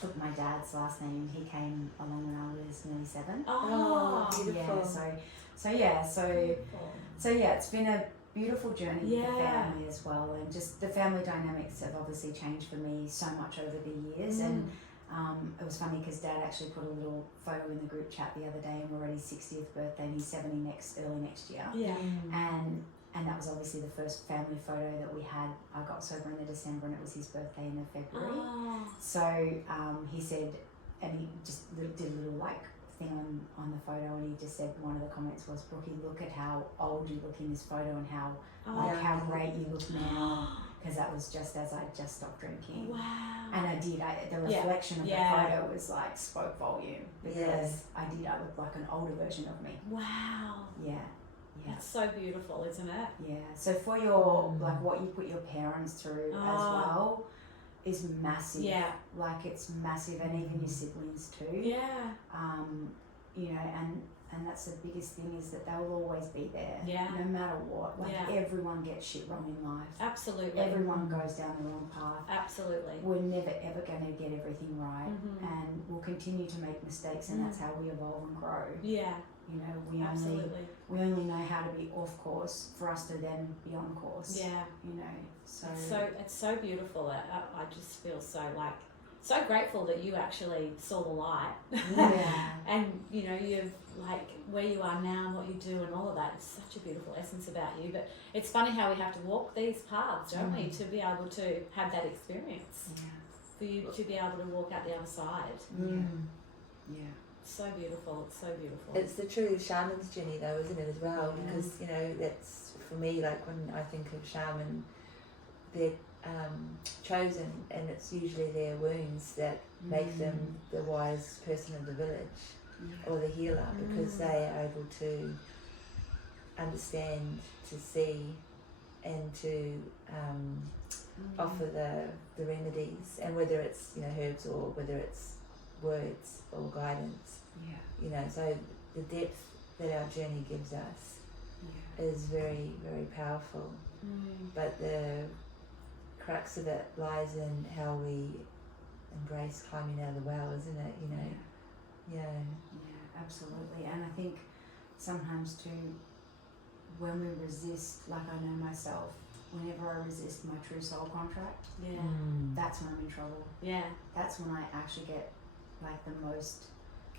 took my dad's last name. He came along when I was nearly 7. Oh, beautiful. Yeah, it's been a beautiful journey with the family as well, and just the family dynamics have obviously changed for me so much over the years. And it was funny because Dad actually put a little photo in the group chat the other day, and we're already 60th birthday, and he's 70 early next year. And that was obviously the first family photo that we had. I got sober in the December, and it was his birthday in the February. So he said, and he just did a little thing on the photo, and he just said, one of the comments was, Brookie, look at how old you look in this photo, and how how great you look now, because that was just as I just stopped drinking. Wow. And I did. The reflection of the photo was spoke volume, because I looked like an older version of me. Wow. Yeah. That's so beautiful, isn't it? Yeah. So for your what you put your parents through as well is massive. Yeah. Like it's massive, and even your siblings too. Yeah. You know, and that's the biggest thing, is that they'll always be there. Yeah. No matter what. Everyone gets shit wrong in life. Absolutely. Everyone goes down the wrong path. Absolutely. We're never ever going to get everything right, and we'll continue to make mistakes, and that's how we evolve and grow. Yeah. You know, we only know how to be off course for us to then be on course. Yeah. You know, so it's so beautiful. I just feel so grateful that you actually saw the light. Yeah. And you know, you've where you are now and what you do and all of that. It's such a beautiful essence about you. But it's funny how we have to walk these paths, don't we, to be able to have that experience. Yeah. For you to be able to walk out the other side. Yeah. So beautiful. It's so beautiful. It's the true shaman's journey though, isn't it, as well? Because, you know, that's, for me, when I think of shaman, they're chosen, and it's usually their wounds that make them the wise person of the village or the healer, because they are able to understand, to see, and to offer the remedies, and whether it's, you know, herbs or whether it's words or guidance. You know, so the depth that our journey gives us is very, very powerful. But the crux of it lies in how we embrace climbing out of the well, isn't it? You know. Yeah, absolutely. And I think sometimes too, when we resist, like I know myself, whenever I resist my true soul contract, Yeah. that's when I'm in trouble. Yeah. That's when I actually get like the most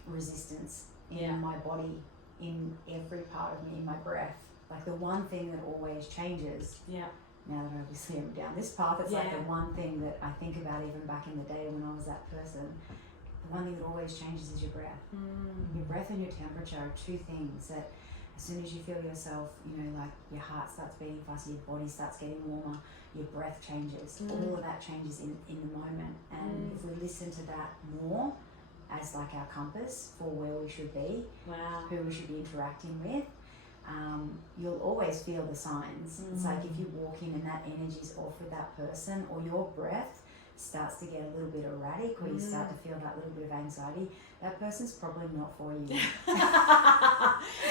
resistance in Yeah. my body, in every part of me, in my breath. Like the one thing that always changes, Yeah. now that obviously I'm down this path, it's like Yeah. the one thing that I think about even back in the day when I was that person. The one thing that always changes is your breath. Your breath and your temperature are two things that as soon as you feel yourself, you know, like your heart starts beating faster, your body starts getting warmer, your breath changes. All of that changes in the moment. And if we listen to that more as like our compass for where we should be, Wow. who we should be interacting with, you'll always feel the signs. It's like if you walk in and that energy's off with that person, or your breath starts to get a little bit erratic, or you start to feel that little bit of anxiety, that person's probably not for you.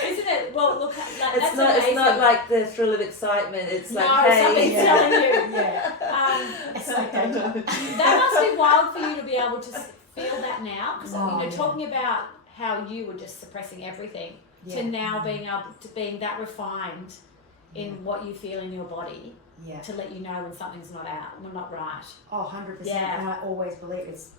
Isn't it? Well, look, like, It's that's amazing. not like the thrill of excitement. It's No, like, hey, something's telling you. Yeah. It's like That must be wild for you to be able to feel that now. Because Oh, you know, yeah. talking about how you were just suppressing everything Yeah. to now being able to being that refined in what you feel in your body Yeah. to let you know when something's not out, when not right. Oh, 100%. Yeah. And I always believe it's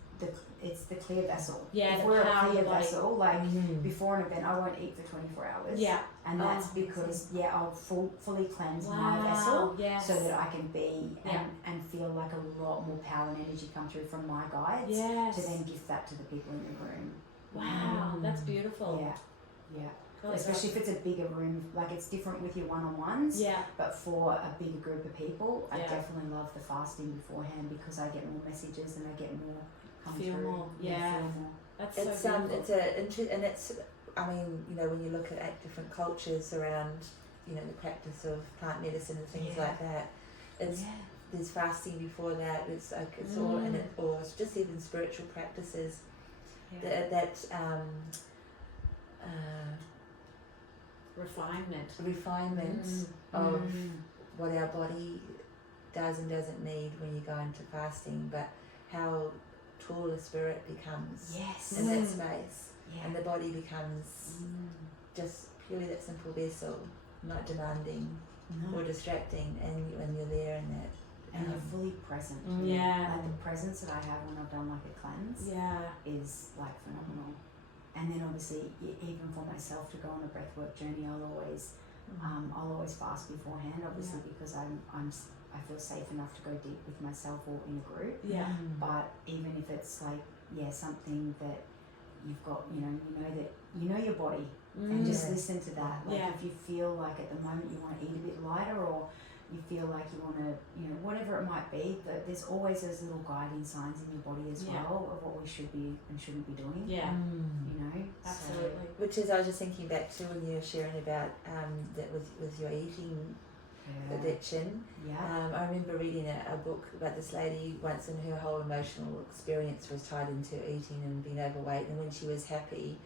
the clear vessel. Yeah, If the we're a power of clear the body. vessel, like before an event, I won't eat for 24 hours. Yeah. And that's Oh, because, I'll fully cleanse my Wow. vessel Yes. so that I can be Yeah. and feel like a lot more power and energy come through from my guides Yes. to then gift that to the people in the room. Wow, that's beautiful. Yeah. Yeah. God, Especially if it's a bigger room, like it's different with your one-on-ones. Yeah. But for a bigger group of people, I Yeah. definitely love the fasting beforehand because I get more messages and I get more come Feel through. more, yeah. Feel more. That's it's so beautiful. and it's I mean, you know, when you look at different cultures around, you know, the practice of plant medicine and things Yeah. like that, it's Yeah. there's fasting before that. It's like it's all and it, or it's just even spiritual practices Yeah. that Refinement. refinement of what our body does and doesn't need when you go into fasting, but how tall the spirit becomes Yes. in that space, Yeah. and the body becomes just purely that simple vessel, not demanding No. or distracting, and when you're there in that. And you're fully present. Yeah. Like the presence that I have when I've done like a cleanse Yeah. is like phenomenal. And then obviously even for myself to go on a breathwork journey, I'll always fast beforehand, obviously because I feel safe enough to go deep with myself or in a group. Yeah. But even if it's like something that you've got, you know your body, and just listen to that. Like Yeah. if you feel like at the moment you want to eat a bit lighter, or you feel like you want to, whatever it might be, but there's always those little guiding signs in your body as Yeah. well of what we should be and shouldn't be doing. Yeah. You know, Absolutely. Which is, I was just thinking back to when you were sharing about that with your eating So, addiction. yeah. I remember reading a book about this lady once, and her whole emotional experience was tied into eating and being overweight, and when she was happy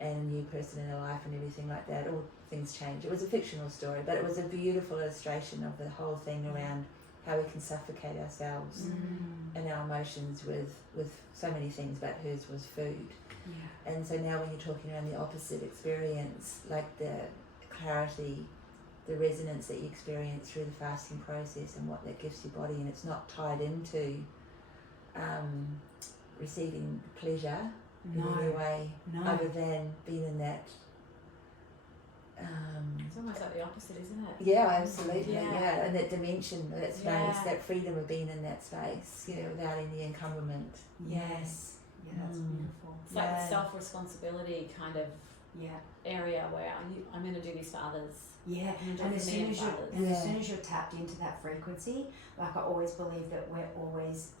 and a new person in her life and everything like that, all things changed. It was a fictional story, but it was a beautiful illustration of the whole thing around how we can suffocate ourselves and our emotions with so many things, but hers was food. Yeah. And so now when you're talking around the opposite experience, like the clarity, the resonance that you experience through the fasting process and what that gives your body, and it's not tied into receiving pleasure in any way other than being in that It's almost like the opposite, isn't it? yeah, absolutely, Yeah. yeah, and that dimension, that space, Yeah. that freedom of being in that space, without any encumberment. Yes. Yeah, that's beautiful. It's like the Yeah. self-responsibility kind of Yeah. area where I'm going to do this for others. Yeah, And and as for me soon and as for you others. and as Yeah. soon as you're tapped into that frequency, like I always believe that we're always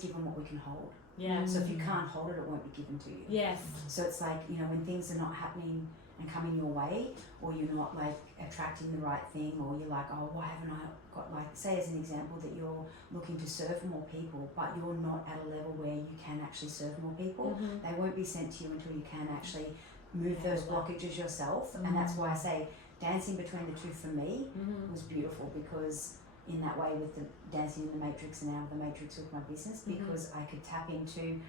given what we can hold. Yeah. So if you can't hold it, it won't be given to you. Yes. So it's like, when things are not happening and coming your way, or you're not like attracting the right thing, or you're like, oh, why haven't I got, like, say as an example that you're looking to serve more people, but you're not at a level where you can actually serve more people. They won't be sent to you until you can actually move those blockages yourself. And that's why I say dancing between the two for me was beautiful, because in that way with the dancing in the matrix and out of the matrix with my business, because I could tap into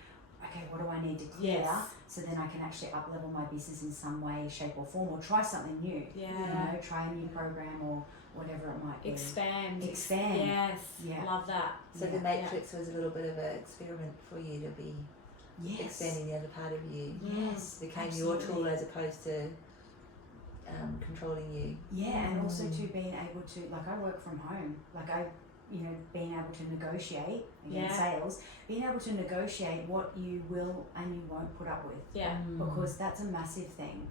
okay, what do I need to clear? Yes. So then I can actually up-level my business in some way, shape or form, or try something new. Yeah. You know, try a new program or whatever it might be. Expand. Expand. Yes. Yeah. Love that. So Yeah. the Matrix was a little bit of an experiment for you to be Yes. expanding the other part of you. Yes. Became absolutely. your tool as opposed to controlling you. Yeah, and also to being able to, like, I work from home. Like, being able to negotiate, again, Yeah. sales, being able to negotiate what you will and you won't put up with. Yeah. Because that's a massive thing.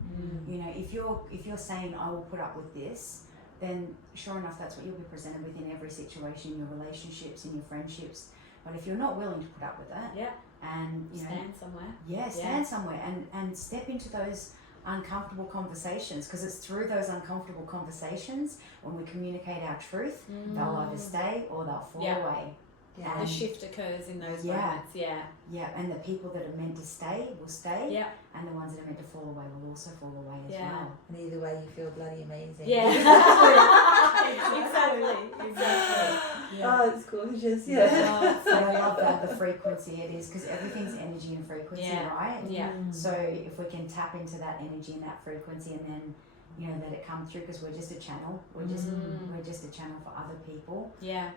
You know, if you're saying I will put up with this, then sure enough that's what you'll be presented with in every situation, your relationships, in your friendships. But if you're not willing to put up with it, Yeah. and you know, Stand somewhere. stand somewhere and step into those uncomfortable conversations, because it's through those uncomfortable conversations when we communicate our truth, they'll either stay or they'll fall Yeah. away. Yeah. The shift occurs in those Yeah. moments. Yeah. Yeah, and the people that are meant to stay will stay, Yeah. and the ones that are meant to fall away will also fall away as Yeah. well. And either way, you feel bloody amazing. Yeah. Exactly. Oh, it's gorgeous. Yeah. Yeah. And I love that, the frequency it is, because everything's energy and frequency, Yeah. right? Yeah. So if we can tap into that energy and that frequency, and then let it come through, because we're just a channel. We're just a channel for other people, Yeah.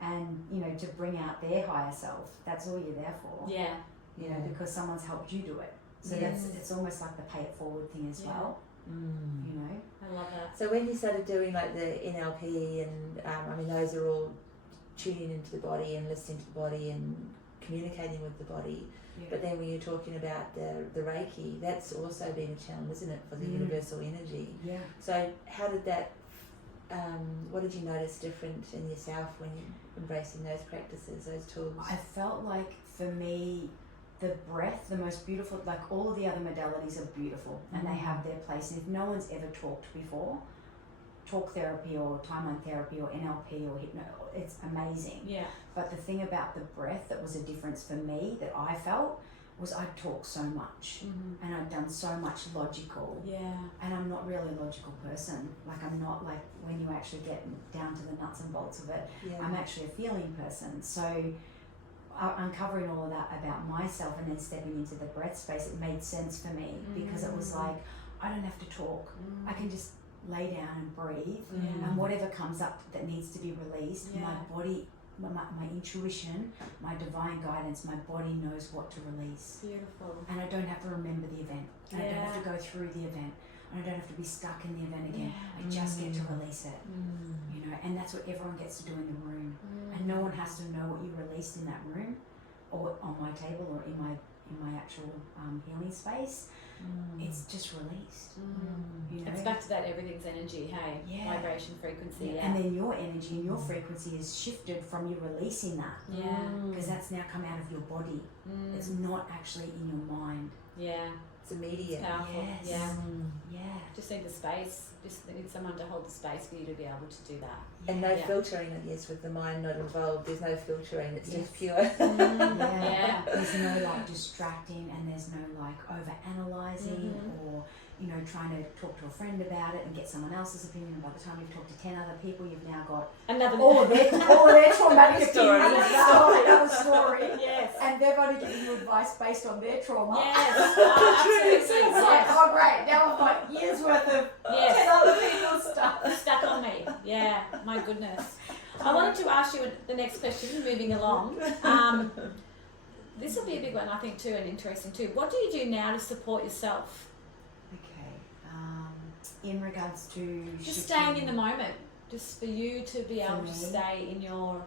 and to bring out their higher self. That's all you're there for. Yeah. Because someone's helped you do it. So Yes. it's almost like the pay it forward thing as Yeah. well. I love that. So when you started doing like the NLP and those are all tuning into the body and listening to the body and communicating with the body. Yeah. But then when you're talking about the Reiki, that's also been a channel, isn't it, for the universal energy? Yeah. So how did that, what did you notice different in yourself when you're embracing those practices, those tools? I felt like for me, the breath, the most beautiful, like all of the other modalities are beautiful and they have their place. And if no one's ever talked before, talk therapy or timeline therapy or NLP or hypno, it's amazing. Yeah. But the thing about the breath that was a difference for me that I felt was I'd talk so much and I'd done so much logical. Yeah. And I'm not really a logical person. Like, I'm not like when you actually get down to the nuts and bolts of it. Yeah. I'm actually a feeling person. So uncovering all of that about myself and then stepping into the breath space, it made sense for me because it was like, I don't have to talk. I can just lay down and breathe, and whatever comes up that needs to be released, my body, my intuition, my divine guidance, my body knows what to release. Beautiful. And I don't have to remember the event. And I don't have to go through the event. And I don't have to be stuck in the event again. I just get to release it. And that's what everyone gets to do in the room. And no one has to know what you released in that room or on my table or in my actual healing space. It's just released. It's back to that everything's energy, hey? Yeah. Vibration, frequency, And then your energy and your frequency is shifted from you releasing that. Because that's now come out of your body. It's not actually in your mind. Yeah. It's immediate. It's powerful. Yes. Yeah. Yeah. Just need the space. Just need someone to hold the space for you to be able to do that. And no Yeah. filtering, I guess, with the mind not involved. There's no filtering. It's just pure. Yeah. There's no like distracting, and there's no like over analyzing or trying to talk to a friend about it and get someone else's opinion. By the time you've talked to 10 other people, you've now got Another all of their traumatic Story. opinions. Another story. Yes. And they've only given you advice based on their trauma. Yes. So Absolutely. it's like, oh great, now I've got years worth of 10 other people's stuff. Stuck on me. Yeah. My goodness. I wanted to ask you the next question, moving along. This will be a big one, I think, too, and interesting too. What do you do now to support yourself? Okay. In regards to Just staying in the moment, just for you to be able to me? stay in your...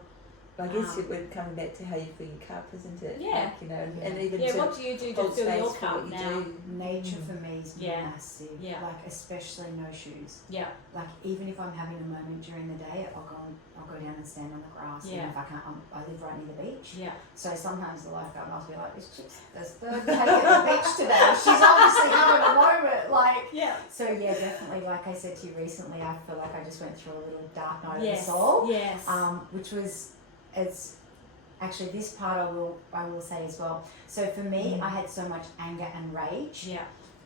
I guess it would come back to how you fill your cup, isn't it? Yeah. Like, and even Yeah, to what do you do to hold fill space your for cup what you now? do. Nature for me is Yeah. massive. Yeah. Like especially no shoes. Yeah. Like even if I'm having a moment during the day, I'll go down and stand on the grass. Yeah. And if I can't, I live right near the beach. Yeah. So sometimes the lifeguard must be like, "This chick's the third day at the beach today. She's obviously having a moment." Like. Yeah. So yeah, definitely. Like I said to you recently, I feel like I just went through a little dark night Yes. of the soul. Yes. Which was, it's actually this part I will say as well. So for me, I had so much anger and rage Yeah.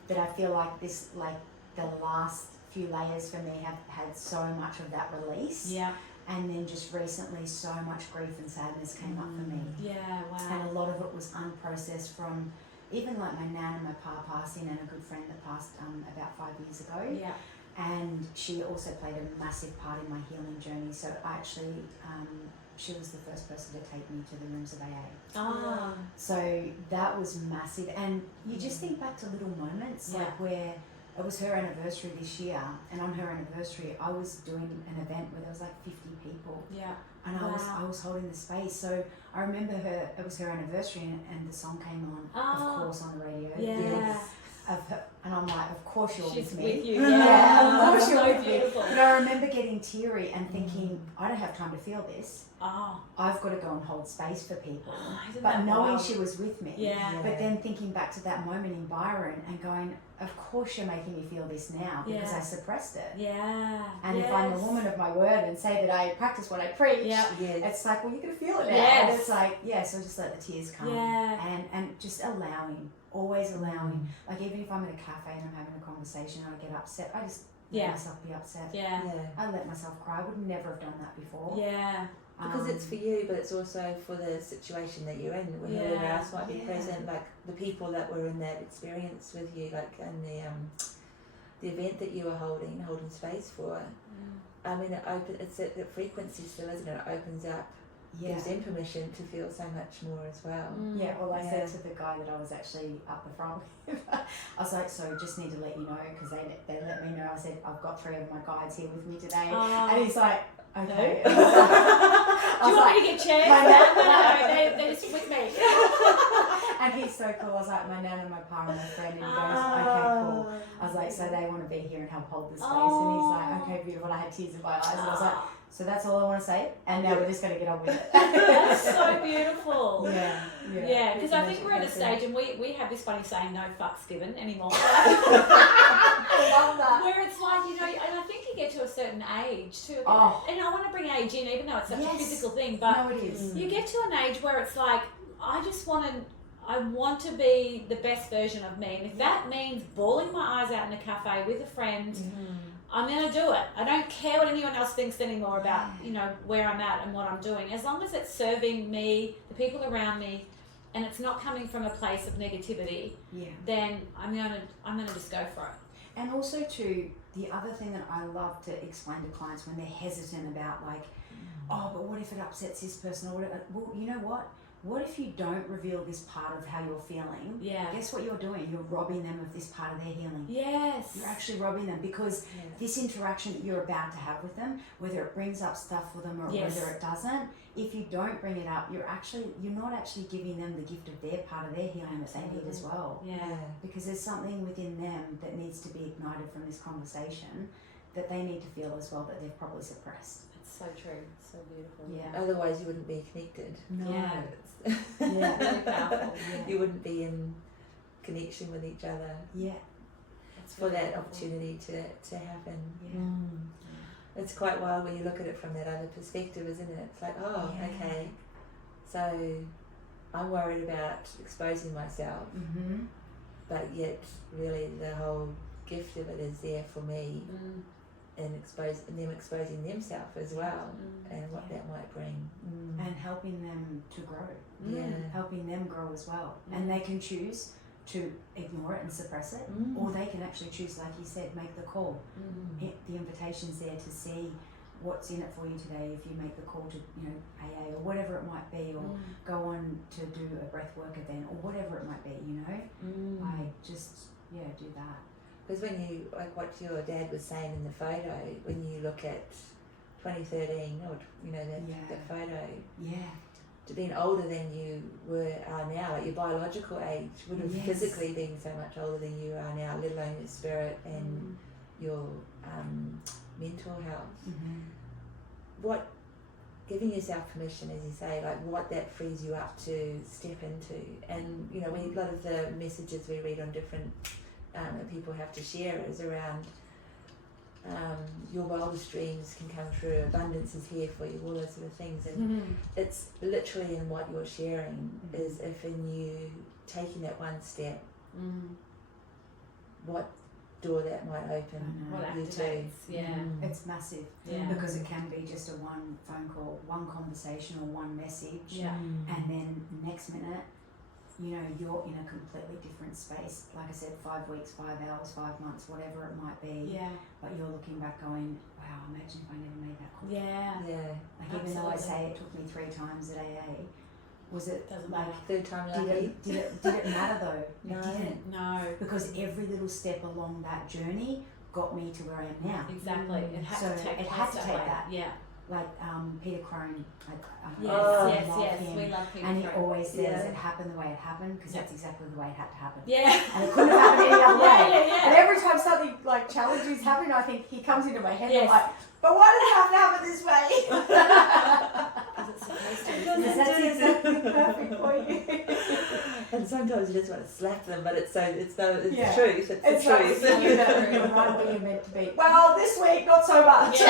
that I feel like this, like the last few layers for me have had so much of that release. Yeah. And then just recently, so much grief and sadness came up for me. Yeah. Wow. And a lot of it was was unprocessed from even like my nan and my pa passing, and a good friend that passed about 5 years ago. Yeah. And she also played a massive part in my healing journey. So I actually, she was the first person to take me to the rooms of AA. Ah. So that was massive. And you just think back to little moments, like where it was her anniversary this year, and on her anniversary I was doing an event where there was like 50 people. Yeah. And I was holding the space. So I remember it was her anniversary, and the song came on, of course, on the radio. Yeah. Of her, and I'm like, of course you're She's with me. with you. Yeah, of course so you're with beautiful. me. But I remember getting teary and thinking, I don't have time to feel this. Oh. I've got to go and hold space for people. Isn't But that knowing wild? she was with me. Yeah. But then thinking back to that moment in Byron and going, of course you're making me feel this now because I suppressed it. Yeah. And if I'm a woman of my word and say that I practice what I preach, it's like, well, you're going to feel it now. Yes. And it's like, so just let the tears come. Yeah. And just allowing, always allowing. Like even if I'm in a cafe and I'm having a conversation and I get upset, I just let myself be upset. Yeah. I let myself cry. I would never have done that before. Yeah. Because it's for you, but it's also for the situation that you're in. When whoever else might be present, like the people that were in that experience with you, like in the event that you were holding space for. I mean, it's at the frequency still, isn't it? It opens up, gives them permission to feel so much more as well. Yeah, well, I said to the guy that I was actually up the front with, I was like, so just need to let you know, because they let me know. I said, I've got 3 of my guides here with me today. And he's like, okay. Do you want me to get chairs? No, they're just with me. And he's so cool. I was like, my nan and my pa and my friend, and he goes, okay, cool. I was like, so they want to be here and help hold the space. And he's like, okay, beautiful. I had tears in my eyes, and I was like, so that's all I want to say, and now we're just going to get on with it. That's so beautiful. Yeah, because I think we're at a stage, and we have this funny saying, no fucks given anymore. I love that. Where it's like, you know, and I think you get to a certain age too. And I want to bring age in, even though it's such a physical thing, but no, it is. You get to an age where it's like, I want to be the best version of me, and if that means bawling my eyes out in a cafe with a friend, I'm going to do it. I don't care what anyone else thinks anymore about, you know, where I'm at and what I'm doing. As long as it's serving me, the people around me, and it's not coming from a place of negativity, then I'm gonna just go for it. And also too, the other thing that I love to explain to clients when they're hesitant about like, oh, but what if it upsets this person, or whatever? Well, you know what? What if you don't reveal this part of how you're feeling? Yeah. Guess what you're doing? You're robbing them of this part of their healing. Yes. You're actually robbing them, because this interaction that you're about to have with them, whether it brings up stuff for them or whether it doesn't, if you don't bring it up, you're not actually giving them the gift of their part of their healing that they need as well. Yeah. Because there's something within them that needs to be ignited from this conversation that they need to feel as well, that they've probably suppressed. It's so true. So beautiful. Yeah. Otherwise, you wouldn't be connected. No. Yeah. Yeah. Really powerful. You wouldn't be in connection with each other. Yeah. It's For really that powerful. opportunity to happen. Yeah. It's quite wild when you look at it from that other perspective, isn't it? It's like, okay, so I'm worried about exposing myself, but yet really the whole gift of it is there for me, and them exposing themselves as well, and what that might bring. And helping them to grow. Yeah. Helping them grow as well. And they can choose to ignore it and suppress it, or they can actually choose, like you said, make the call. The invitation's there to see what's in it for you today. If you make the call to, you know, AA or whatever it might be, or go on to do a breathwork event or whatever it might be, you know, like just do that. Because when you, like what your dad was saying in the photo, when you look at 2013, or you know that photo, to being older than you are now, like your biological age would have physically been so much older than you are now, let alone your spirit and your mental health. What, giving yourself permission, as you say, like what that frees you up to step into, and you know, when a lot of the messages we read on different that people have to share is around your wildest dreams can come true, abundance is here for you, all those sort of things, and it's literally in what you're sharing is if in you taking that one step, what door that might open What you activates, to. It's massive, because it can be just a one phone call, one conversation or one message, and then next minute you know, you're in a completely different space. Like I said, 5 weeks, 5 hours, 5 months, whatever it might be. Yeah. But you're looking back going, wow, imagine if I never made that call. Yeah. Yeah. Like even though I say it took me 3 times at AA, was it Doesn't like matter. Third time did lucky. it matter though? No. It didn't. No. Because every little step along that journey got me to where I am now. Exactly. It had So to take it place had to that take way. that. Yeah. Like Peter Crone, Yes, Oh, yes, love yes. him. We love Peter And he Crone. always says Yeah. it happened the way it happened because that's exactly the way it had to happen. Yeah. And it couldn't have happened any other way. Yeah. And every time something like challenging is happening, I think he comes into my head and Yes. I'm like, but why did it have to happen this way? Because it's supposed to. Because that's exactly perfect for you. And sometimes you just want to slap them, but it's Yeah. the truth. It's It's the like truth. you're right where you're meant to be. Well, this week, not so much.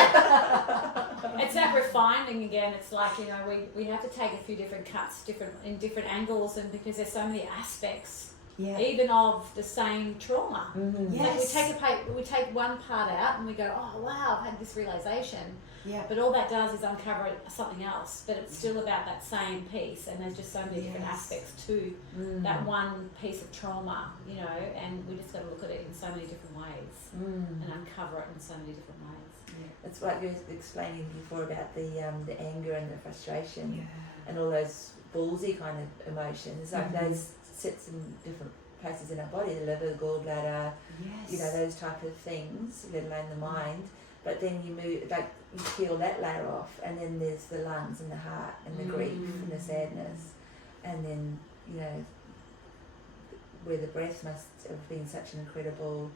It's that refining again. It's like, you know, we have to take a few different cuts, in different angles, and because there's so many aspects, Yeah. even of the same trauma. Mm-hmm. Yeah. Like we take one part out and we go, oh wow, I've had this realization. Yeah. But all that does is uncover something else. But it's still about that same piece, and there's just so many different Yes. aspects to that one piece of trauma, you know. And we just got to look at it in so many different ways and uncover it in so many different ways. It's like you were explaining before about the anger and the frustration and all those ballsy kind of emotions. Like those sits in different places in our body, the liver, the gallbladder, Yes. you know, those type of things, let alone the mind. But then you move, like you peel that layer off, and then there's the lungs and the heart and the grief and the sadness, and then, you know, where the breath must have been such an incredible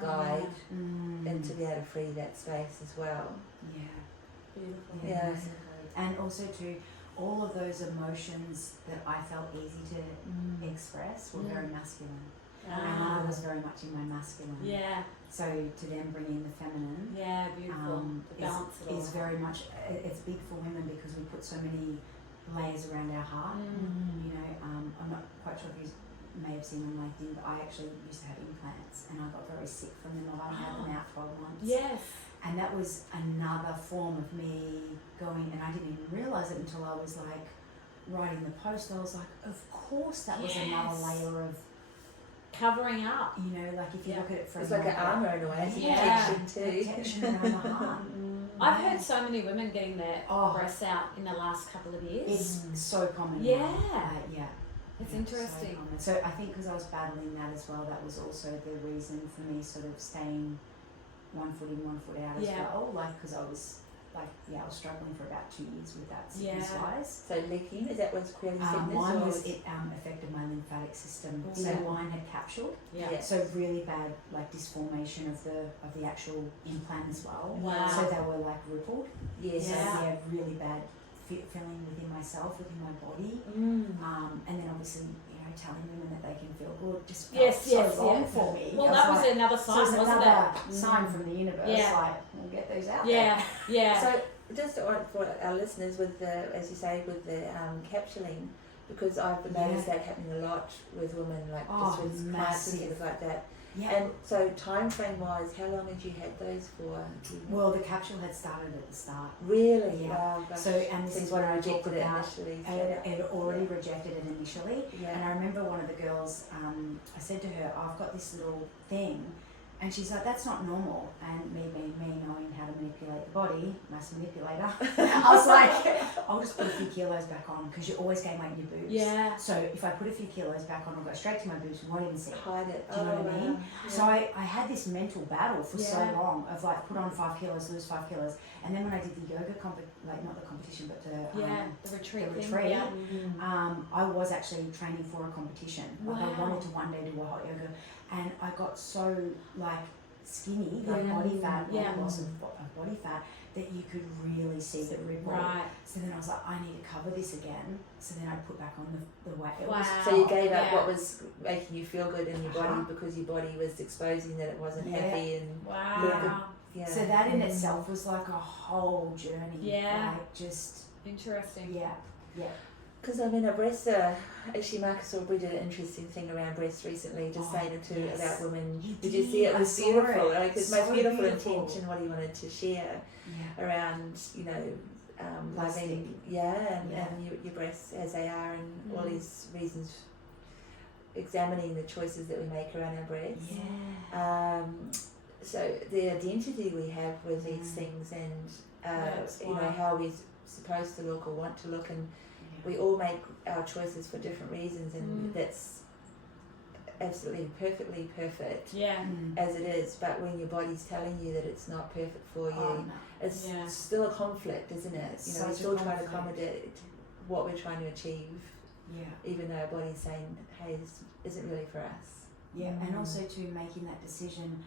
guide, and to be able to free that space as well. Yeah. Beautiful. Yeah. Massively. And also too, all of those emotions that I felt easy to express were very masculine. And I was very much in my masculine. Yeah, So to then bring in the feminine yeah, beautiful. The balance it all. is very much, it's big for women because we put so many layers around our heart. You know, I'm not quite sure if you may have seen on my thing, but I actually used to have implants and I got very sick from them. I've only had them out 12 months. Yes. And that was another form of me going, and I didn't even realise it until I was like writing the post. I was like, of course that was another layer of, Covering up. you know, like if you look at it from It's like an armour in a way, it's Yeah. protection too. protection around the heart. I've heard so many women getting their Oh. breasts out in the last couple of years. It's so common. Yeah. now. Yeah. It's Yeah, interesting. So common. So I think because I was battling that as well, that was also the reason for me sort of staying 1 foot in, 1 foot out as Yeah. well. Like, because I was like, I was struggling for about 2 years with that Yeah. sickness wise. So leaking, is that what's creating sickness? Mine or was, it affected my lymphatic system. So Yeah. mine had capsule. Yeah. Yeah. So really bad, like disformation of the actual implant as well. Wow. So they were like rippled. Yes. So Yeah. yeah, really bad feeling within myself, within my body. And then obviously, you know, telling women that they can feel good just felt Yes, so yes, wrong yeah. for me. Well, I that was like, another so sign, it's wasn't another it? sign from the universe. Yeah. Like, we'll get those out there. Yeah, yeah. So just for our listeners, with the, as you say, with the capsuling, because I've noticed that happening a lot with women, like Oh, just with clients and massive. things like that. Yeah. And so time frame wise, how long had you had those for? Well, the capsule had started at the start. Really? Yeah. Wow, gosh. So, and this Things is what were I talk rejected it about. initially. It already rejected it initially. Yeah. And I remember one of the girls, I said to her, I've got this little thing. And she's like, that's not normal. And me knowing how to manipulate the body, nice manipulator, I was like, I'll just put a few kilos back on because you always gain weight in your boobs. Yeah. So if I put a few kilos back on, I'll go straight to my boobs, won't even see it. Hide it. Do you know what I mean? So I had this mental battle for so Yeah. long of like put on 5 kilos, lose 5 kilos. And then when I did the yoga, like not the competition, but the The retreat. the thing, retreat, Yeah. I was actually training for a competition. Like I Wow. wanted to one day do a hot yoga, and I got so like skinny, like Yeah. body fat, like Yeah. loss of body fat, that you could really see the ripple. Right. So then I was like, I need to cover this again. So then I put back on the weight. It Wow. was So you gave up Yeah. what was making you feel good in your body Uh-huh. because your body was exposing that it wasn't Yeah. happy and Wow. yeah. So that in itself was like a whole journey. Yeah. Like just Interesting. yeah. Because I mean, a breast, actually Marcus Aubrey did an interesting thing around breasts recently, just Oh, saying it to yes. about women. He Did you see it? did. It was I saw beautiful. it. Like it's So most beautiful beautiful. intention, what he wanted to share Yeah. around, you know, loving, Plastic. and Yeah. your breasts as they are, and all these reasons examining the choices that we make around our breaths. Yeah. So the identity we have with these things, and you know, how we're supposed to look or want to look, and we all make our choices for different reasons, and that's absolutely perfectly perfect as it is. But when your body's telling you that it's not perfect for you, it's still a conflict, isn't it? You know, we're still trying to accommodate what we're trying to achieve, even though our body's saying, hey, this isn't really for us. And also to making that decision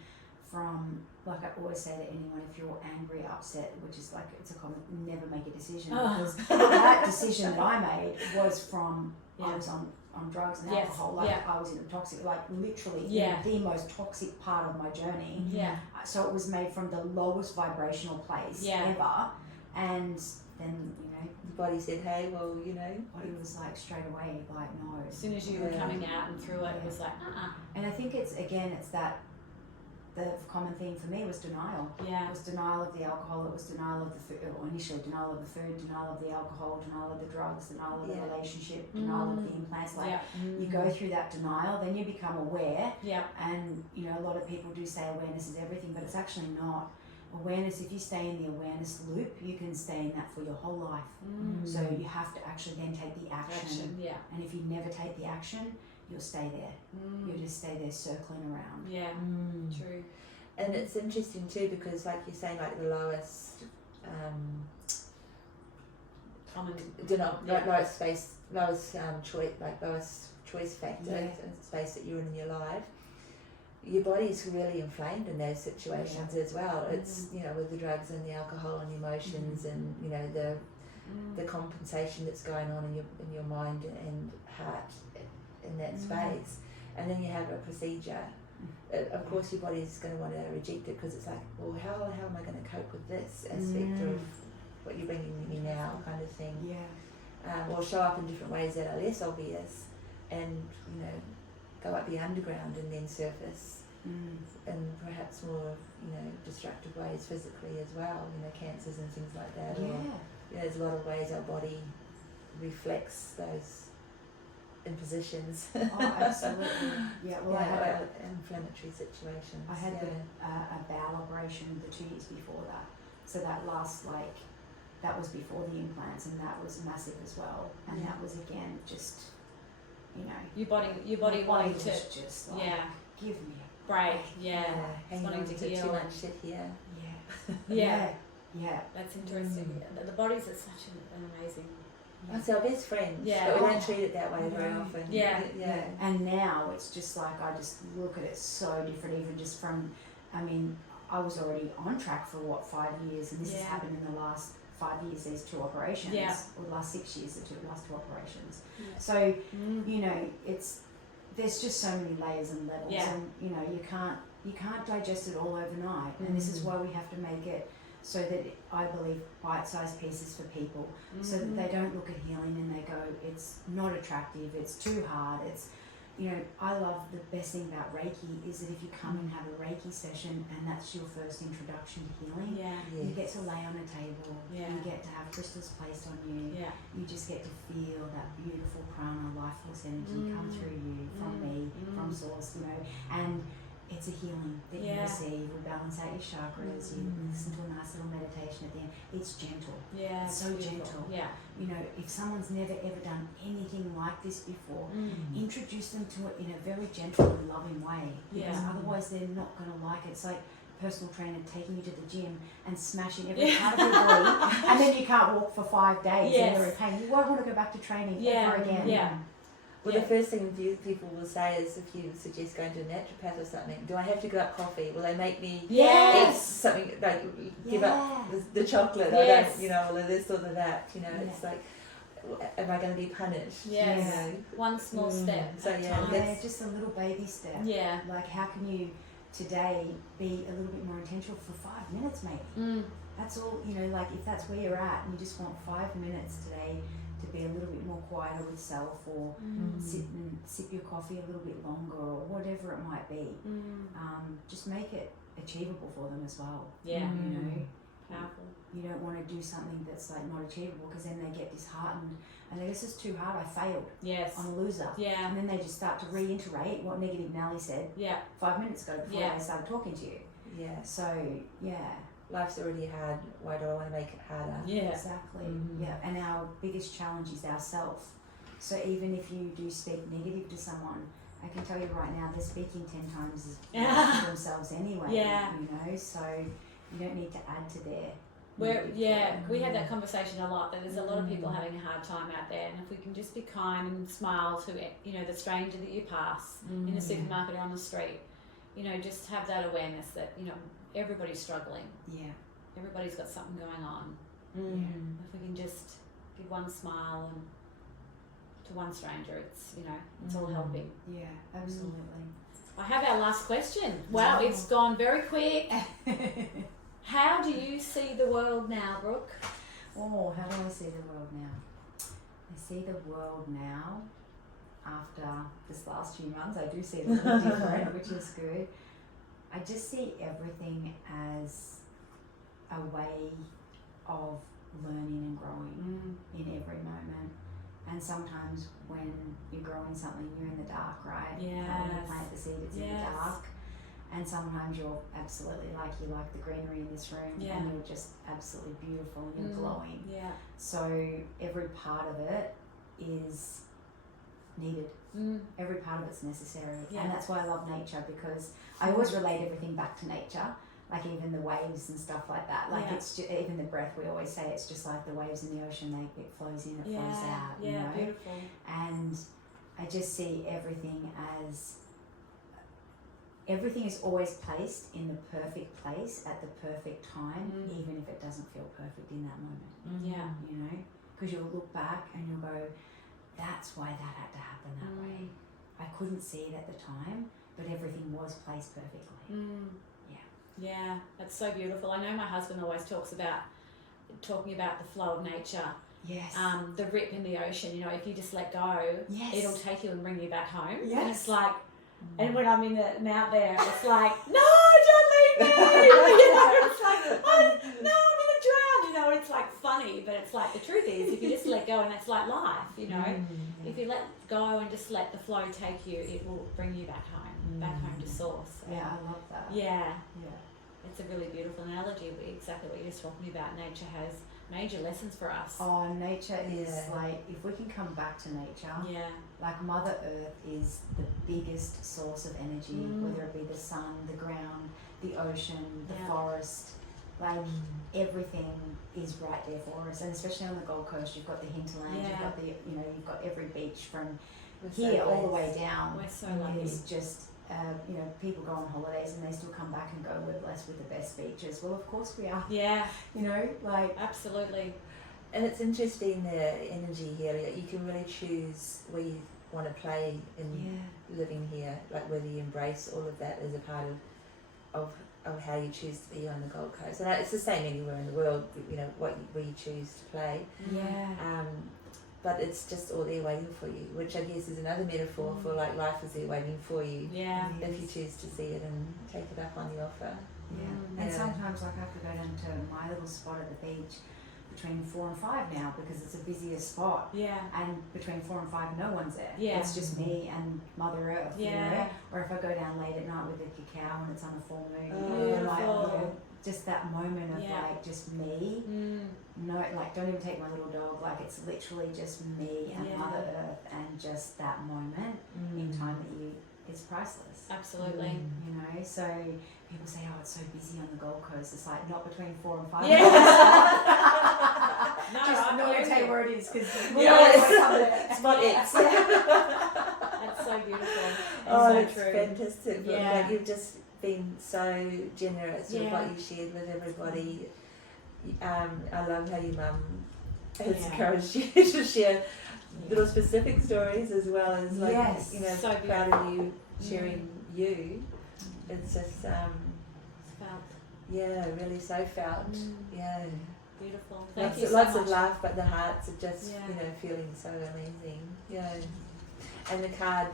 from, like I always say to anyone, if you're angry, upset, which is like, it's a common, never make a decision, because that decision that I made was from, I was on drugs and alcohol, like I was in a toxic, like literally in the most toxic part of my journey. So it was made from the lowest vibrational place ever, and then, you know, the body said, hey, well, you know, body was like straight away, like, no. As soon as you were coming out and through it, it was like, And I think it's, again, it's that, the common theme for me was denial. It was denial of the alcohol, it was denial of the food, or initially denial of the food, denial of the alcohol, denial of the drugs, denial of the relationship, denial of the implants. Like, you go through that denial, then you become aware. And, you know, a lot of people do say awareness is everything, but it's actually not. Awareness, if you stay in the awareness loop, you can stay in that for your whole life. So you have to actually then take the action. And if you never take the action, you'll stay there. You'll just stay there circling around. True. And it's interesting too, because like you're saying, like the lowest lowest space, lowest choice, like lowest choice factor, space that you're in your life, your body's really inflamed in those situations as well. It's, you know, with the drugs and the alcohol and the emotions and, you know, the compensation that's going on in your mind and heart in that space. And then you have a procedure. Of course your body's going to want to reject it, because it's like, well, how the hell am I going to cope with this aspect of what you're bringing me now, kind of thing. Or show up in different ways that are less obvious, and, you know, go up the underground and then surface in perhaps more, you know, destructive ways physically as well, you know, cancers and things like that. Or, you know, there's a lot of ways our body reflects those impositions. Absolutely. Well, I had inflammatory situations. I had a bowel operation the 2 years before that, so that last, like, that was before the implants, and that was massive as well. And that was, again, just, you know, your body wanting to just like, give me a break. Hanging on to too much shit here. That's interesting. The bodies are such an amazing. It's our best friend, but we don't treat it that way very often. And now it's just like, I just look at it so different, even just from, I mean, I was already on track for 5 years, and this has happened in the last 5 years. There's 2 operations, or the last 6 years, the last 2 operations. So, you know, there's just so many layers and levels, and, you know, you can't digest it all overnight, and this is why we have to make it so that, I believe, bite-sized pieces for people, so that they don't look at healing and they go, it's not attractive, it's too hard, it's, you know, I love, the best thing about Reiki is that if you come and have a Reiki session and that's your first introduction to healing, you get to lay on a table, you get to have crystals placed on you, you just get to feel that beautiful prana, life force energy come through you, from me, from source, you know, and it's a healing that you receive. We balance out your chakras, you listen to a nice little meditation at the end. It's gentle. It's so gentle. You know, if someone's never ever done anything like this before, introduce them to it in a very gentle and loving way, because otherwise they're not going to like it. It's like a personal trainer taking you to the gym and smashing every part of your body, and then you can't walk for 5 days and you're in pain. You won't want to go back to training ever again. Well, the first thing people will say is, if you suggest going to a naturopath or something, do I have to give up coffee? Will they make me eat something, like give up the chocolate? I don't, you know, or this or that, you know, it's like, am I going to be punished? You know? One small step. So just a little baby step. Like, how can you today be a little bit more intentional for 5 minutes maybe? That's all, you know, like, if that's where you're at and you just want 5 minutes today to be a little bit more quieter with self, or sit and sip your coffee a little bit longer, or whatever it might be, just make it achievable for them as well. You know, Powerful. You don't want to do something that's like not achievable, because then they get disheartened and they go, this is too hard, I failed, Yes. I'm a loser. Yeah. And then they just start to reiterate what negative Nelly said Yeah. 5 minutes ago before Yeah. they started talking to you. Yeah. So yeah, Life's already hard. Why do I want to make it harder? Yeah. exactly. Mhm. Yeah, and our biggest challenge is ourself. So even if you do speak negative to someone, I can tell you right now, they're speaking 10 times as much to themselves anyway. Yeah. You know, so you don't need to add to their. We have that conversation a lot, that there's a lot of people having a hard time out there, and if we can just be kind and smile to, you know, the stranger that you pass in the supermarket or on the street, you know, just have that awareness that, you know, everybody's struggling, Yeah. everybody's got something going on. If we can just give one smile and to one stranger, it's, you know, it's all helping. Yeah, absolutely. I have our last question. Wow, it's gone very quick. How do you see the world now, Brooke? Oh, how do I see the world now? I see the world now, after this last few months, I do see it a little different, which is good. I just see everything as a way of learning and growing in every moment. And sometimes when you're growing something, you're in the dark, right? When you Yes. plant the seed, it's in the Yes. dark. And sometimes you're absolutely you like the greenery in this room, Yeah. and you're just absolutely beautiful and you're glowing. Yeah. So every part of it is needed. Every part of it's necessary. Yeah. And that's why I love nature, because I always relate everything back to nature. Like even the waves and stuff like that. Like Yeah. it's just, even the breath, we always say it's just like the waves in the ocean, it flows in, it flows out, Yeah, you know? beautiful. And I just see everything as, everything is always placed in the perfect place at the perfect time, even if it doesn't feel perfect in that moment. Yeah. You know, because you'll look back and you'll go, that's why that had to happen that way. I couldn't see it at the time, but everything was placed perfectly. Yeah, that's so beautiful. I know my husband always talking about the flow of nature. Yes. The rip in the ocean, you know, if you just let go, Yes. it'll take you and bring you back home. Yes. And it's like, and when I'm in the out there, it's like, no, don't leave me. You know, it's like, I'm gonna drown. You know, it's like funny, but it's like the truth is, if you just let go, and that's like life. You know, if you let go and just let the flow take you, it will bring you back home, to source. Yeah, I love that. Yeah. Yeah. It's a really beautiful analogy. Exactly what you're just talking about. Nature has major lessons for us. Oh, nature is Yeah. like, if we can come back to nature, Yeah. like Mother Earth is the biggest source of energy, whether it be the sun, the ground, the ocean, the Yeah. forest, like everything is right there for us. And especially on the Gold Coast, you've got the hinterland, Yeah. you've got the, you know, you've got every beach from We're so here all the blessed. way down. We're so lucky. Is just, you know, people go on holidays and they still come back and go, we're blessed with the best beaches. Well, of course we are, Yeah, you know, like, absolutely. And it's interesting, the energy here. Like, you can really choose where you want to play in living here. Like whether you embrace all of that as a part of how you choose to be on the Gold Coast. And it's the same anywhere in the world. You know, where you choose to play. yeah. But it's just all there waiting for you, which I guess is another metaphor for like life is there waiting for you. Yeah. If you choose to see it and take it up on the offer. Yeah. And Yeah. sometimes like I have to go down to my little spot at the beach between 4 and 5 now, because it's a busier spot, Yeah. and between 4 and 5 no one's there. Yeah. It's just me and Mother Earth. You Yeah. know? Or if I go down late at night with the cacao and it's on a full moon, Oh, you know, like, you know, beautiful. just that moment of Yeah. like just me. No, like don't even take my little dog, like it's literally just me and Yeah. Mother Earth, and just that moment in time that you, it's priceless. Absolutely. You know, so people say, oh, it's so busy on the Gold Coast. It's like not between 4 and 5. No, Just I'm not going to hearing tell you it. where it is, because Spot X. That's so beautiful. Oh, so that's true. fantastic. Yeah. Like, you've just been so generous with Yeah. what you shared with everybody. I love how your mum has Yeah. encouraged you to share little specific stories as well as like, Yes. you know, So proud of you sharing you. It's just, It's felt yeah, really so felt. Yeah. beautiful. Thank Lots, you of, so lots much. of laugh, but the hearts are just, Yeah. you know, feeling so amazing. Yeah. And the card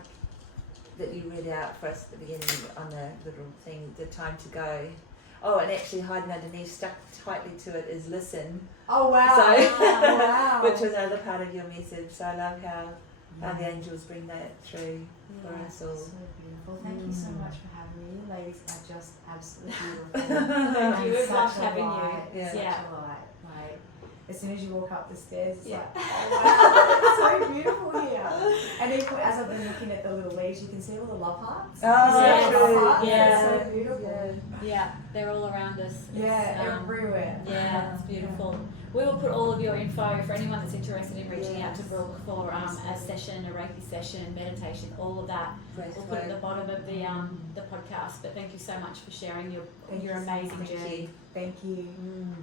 that you read out for us at the beginning on the little thing, the time to go, Oh, and actually hiding underneath, stuck tightly to it, is listen. Oh wow! So, Wow. which was another part of your message. So I love how the angels bring that through for us all. So beautiful. Thank you so much for having me. You ladies are just absolutely beautiful. Thank you. We've Such loved a having light, you. Yeah. Such Yeah. a light. Like, as soon as you walk up the stairs, it's Yeah. like, oh wow, it's so beautiful here. And even as I've been looking at the little leaves, you can see all the love hearts. Oh, Yes. Love hearts. Yeah. It's so beautiful. Yeah, they're all around us. Yeah, everywhere. Yeah, it's beautiful. We will put all of your info for anyone that's interested in reaching out to Brooke for a session, a Reiki session, meditation, all of that. We'll put it at the bottom of the podcast. But thank you so much for sharing your amazing journey. Thank you. Thank you.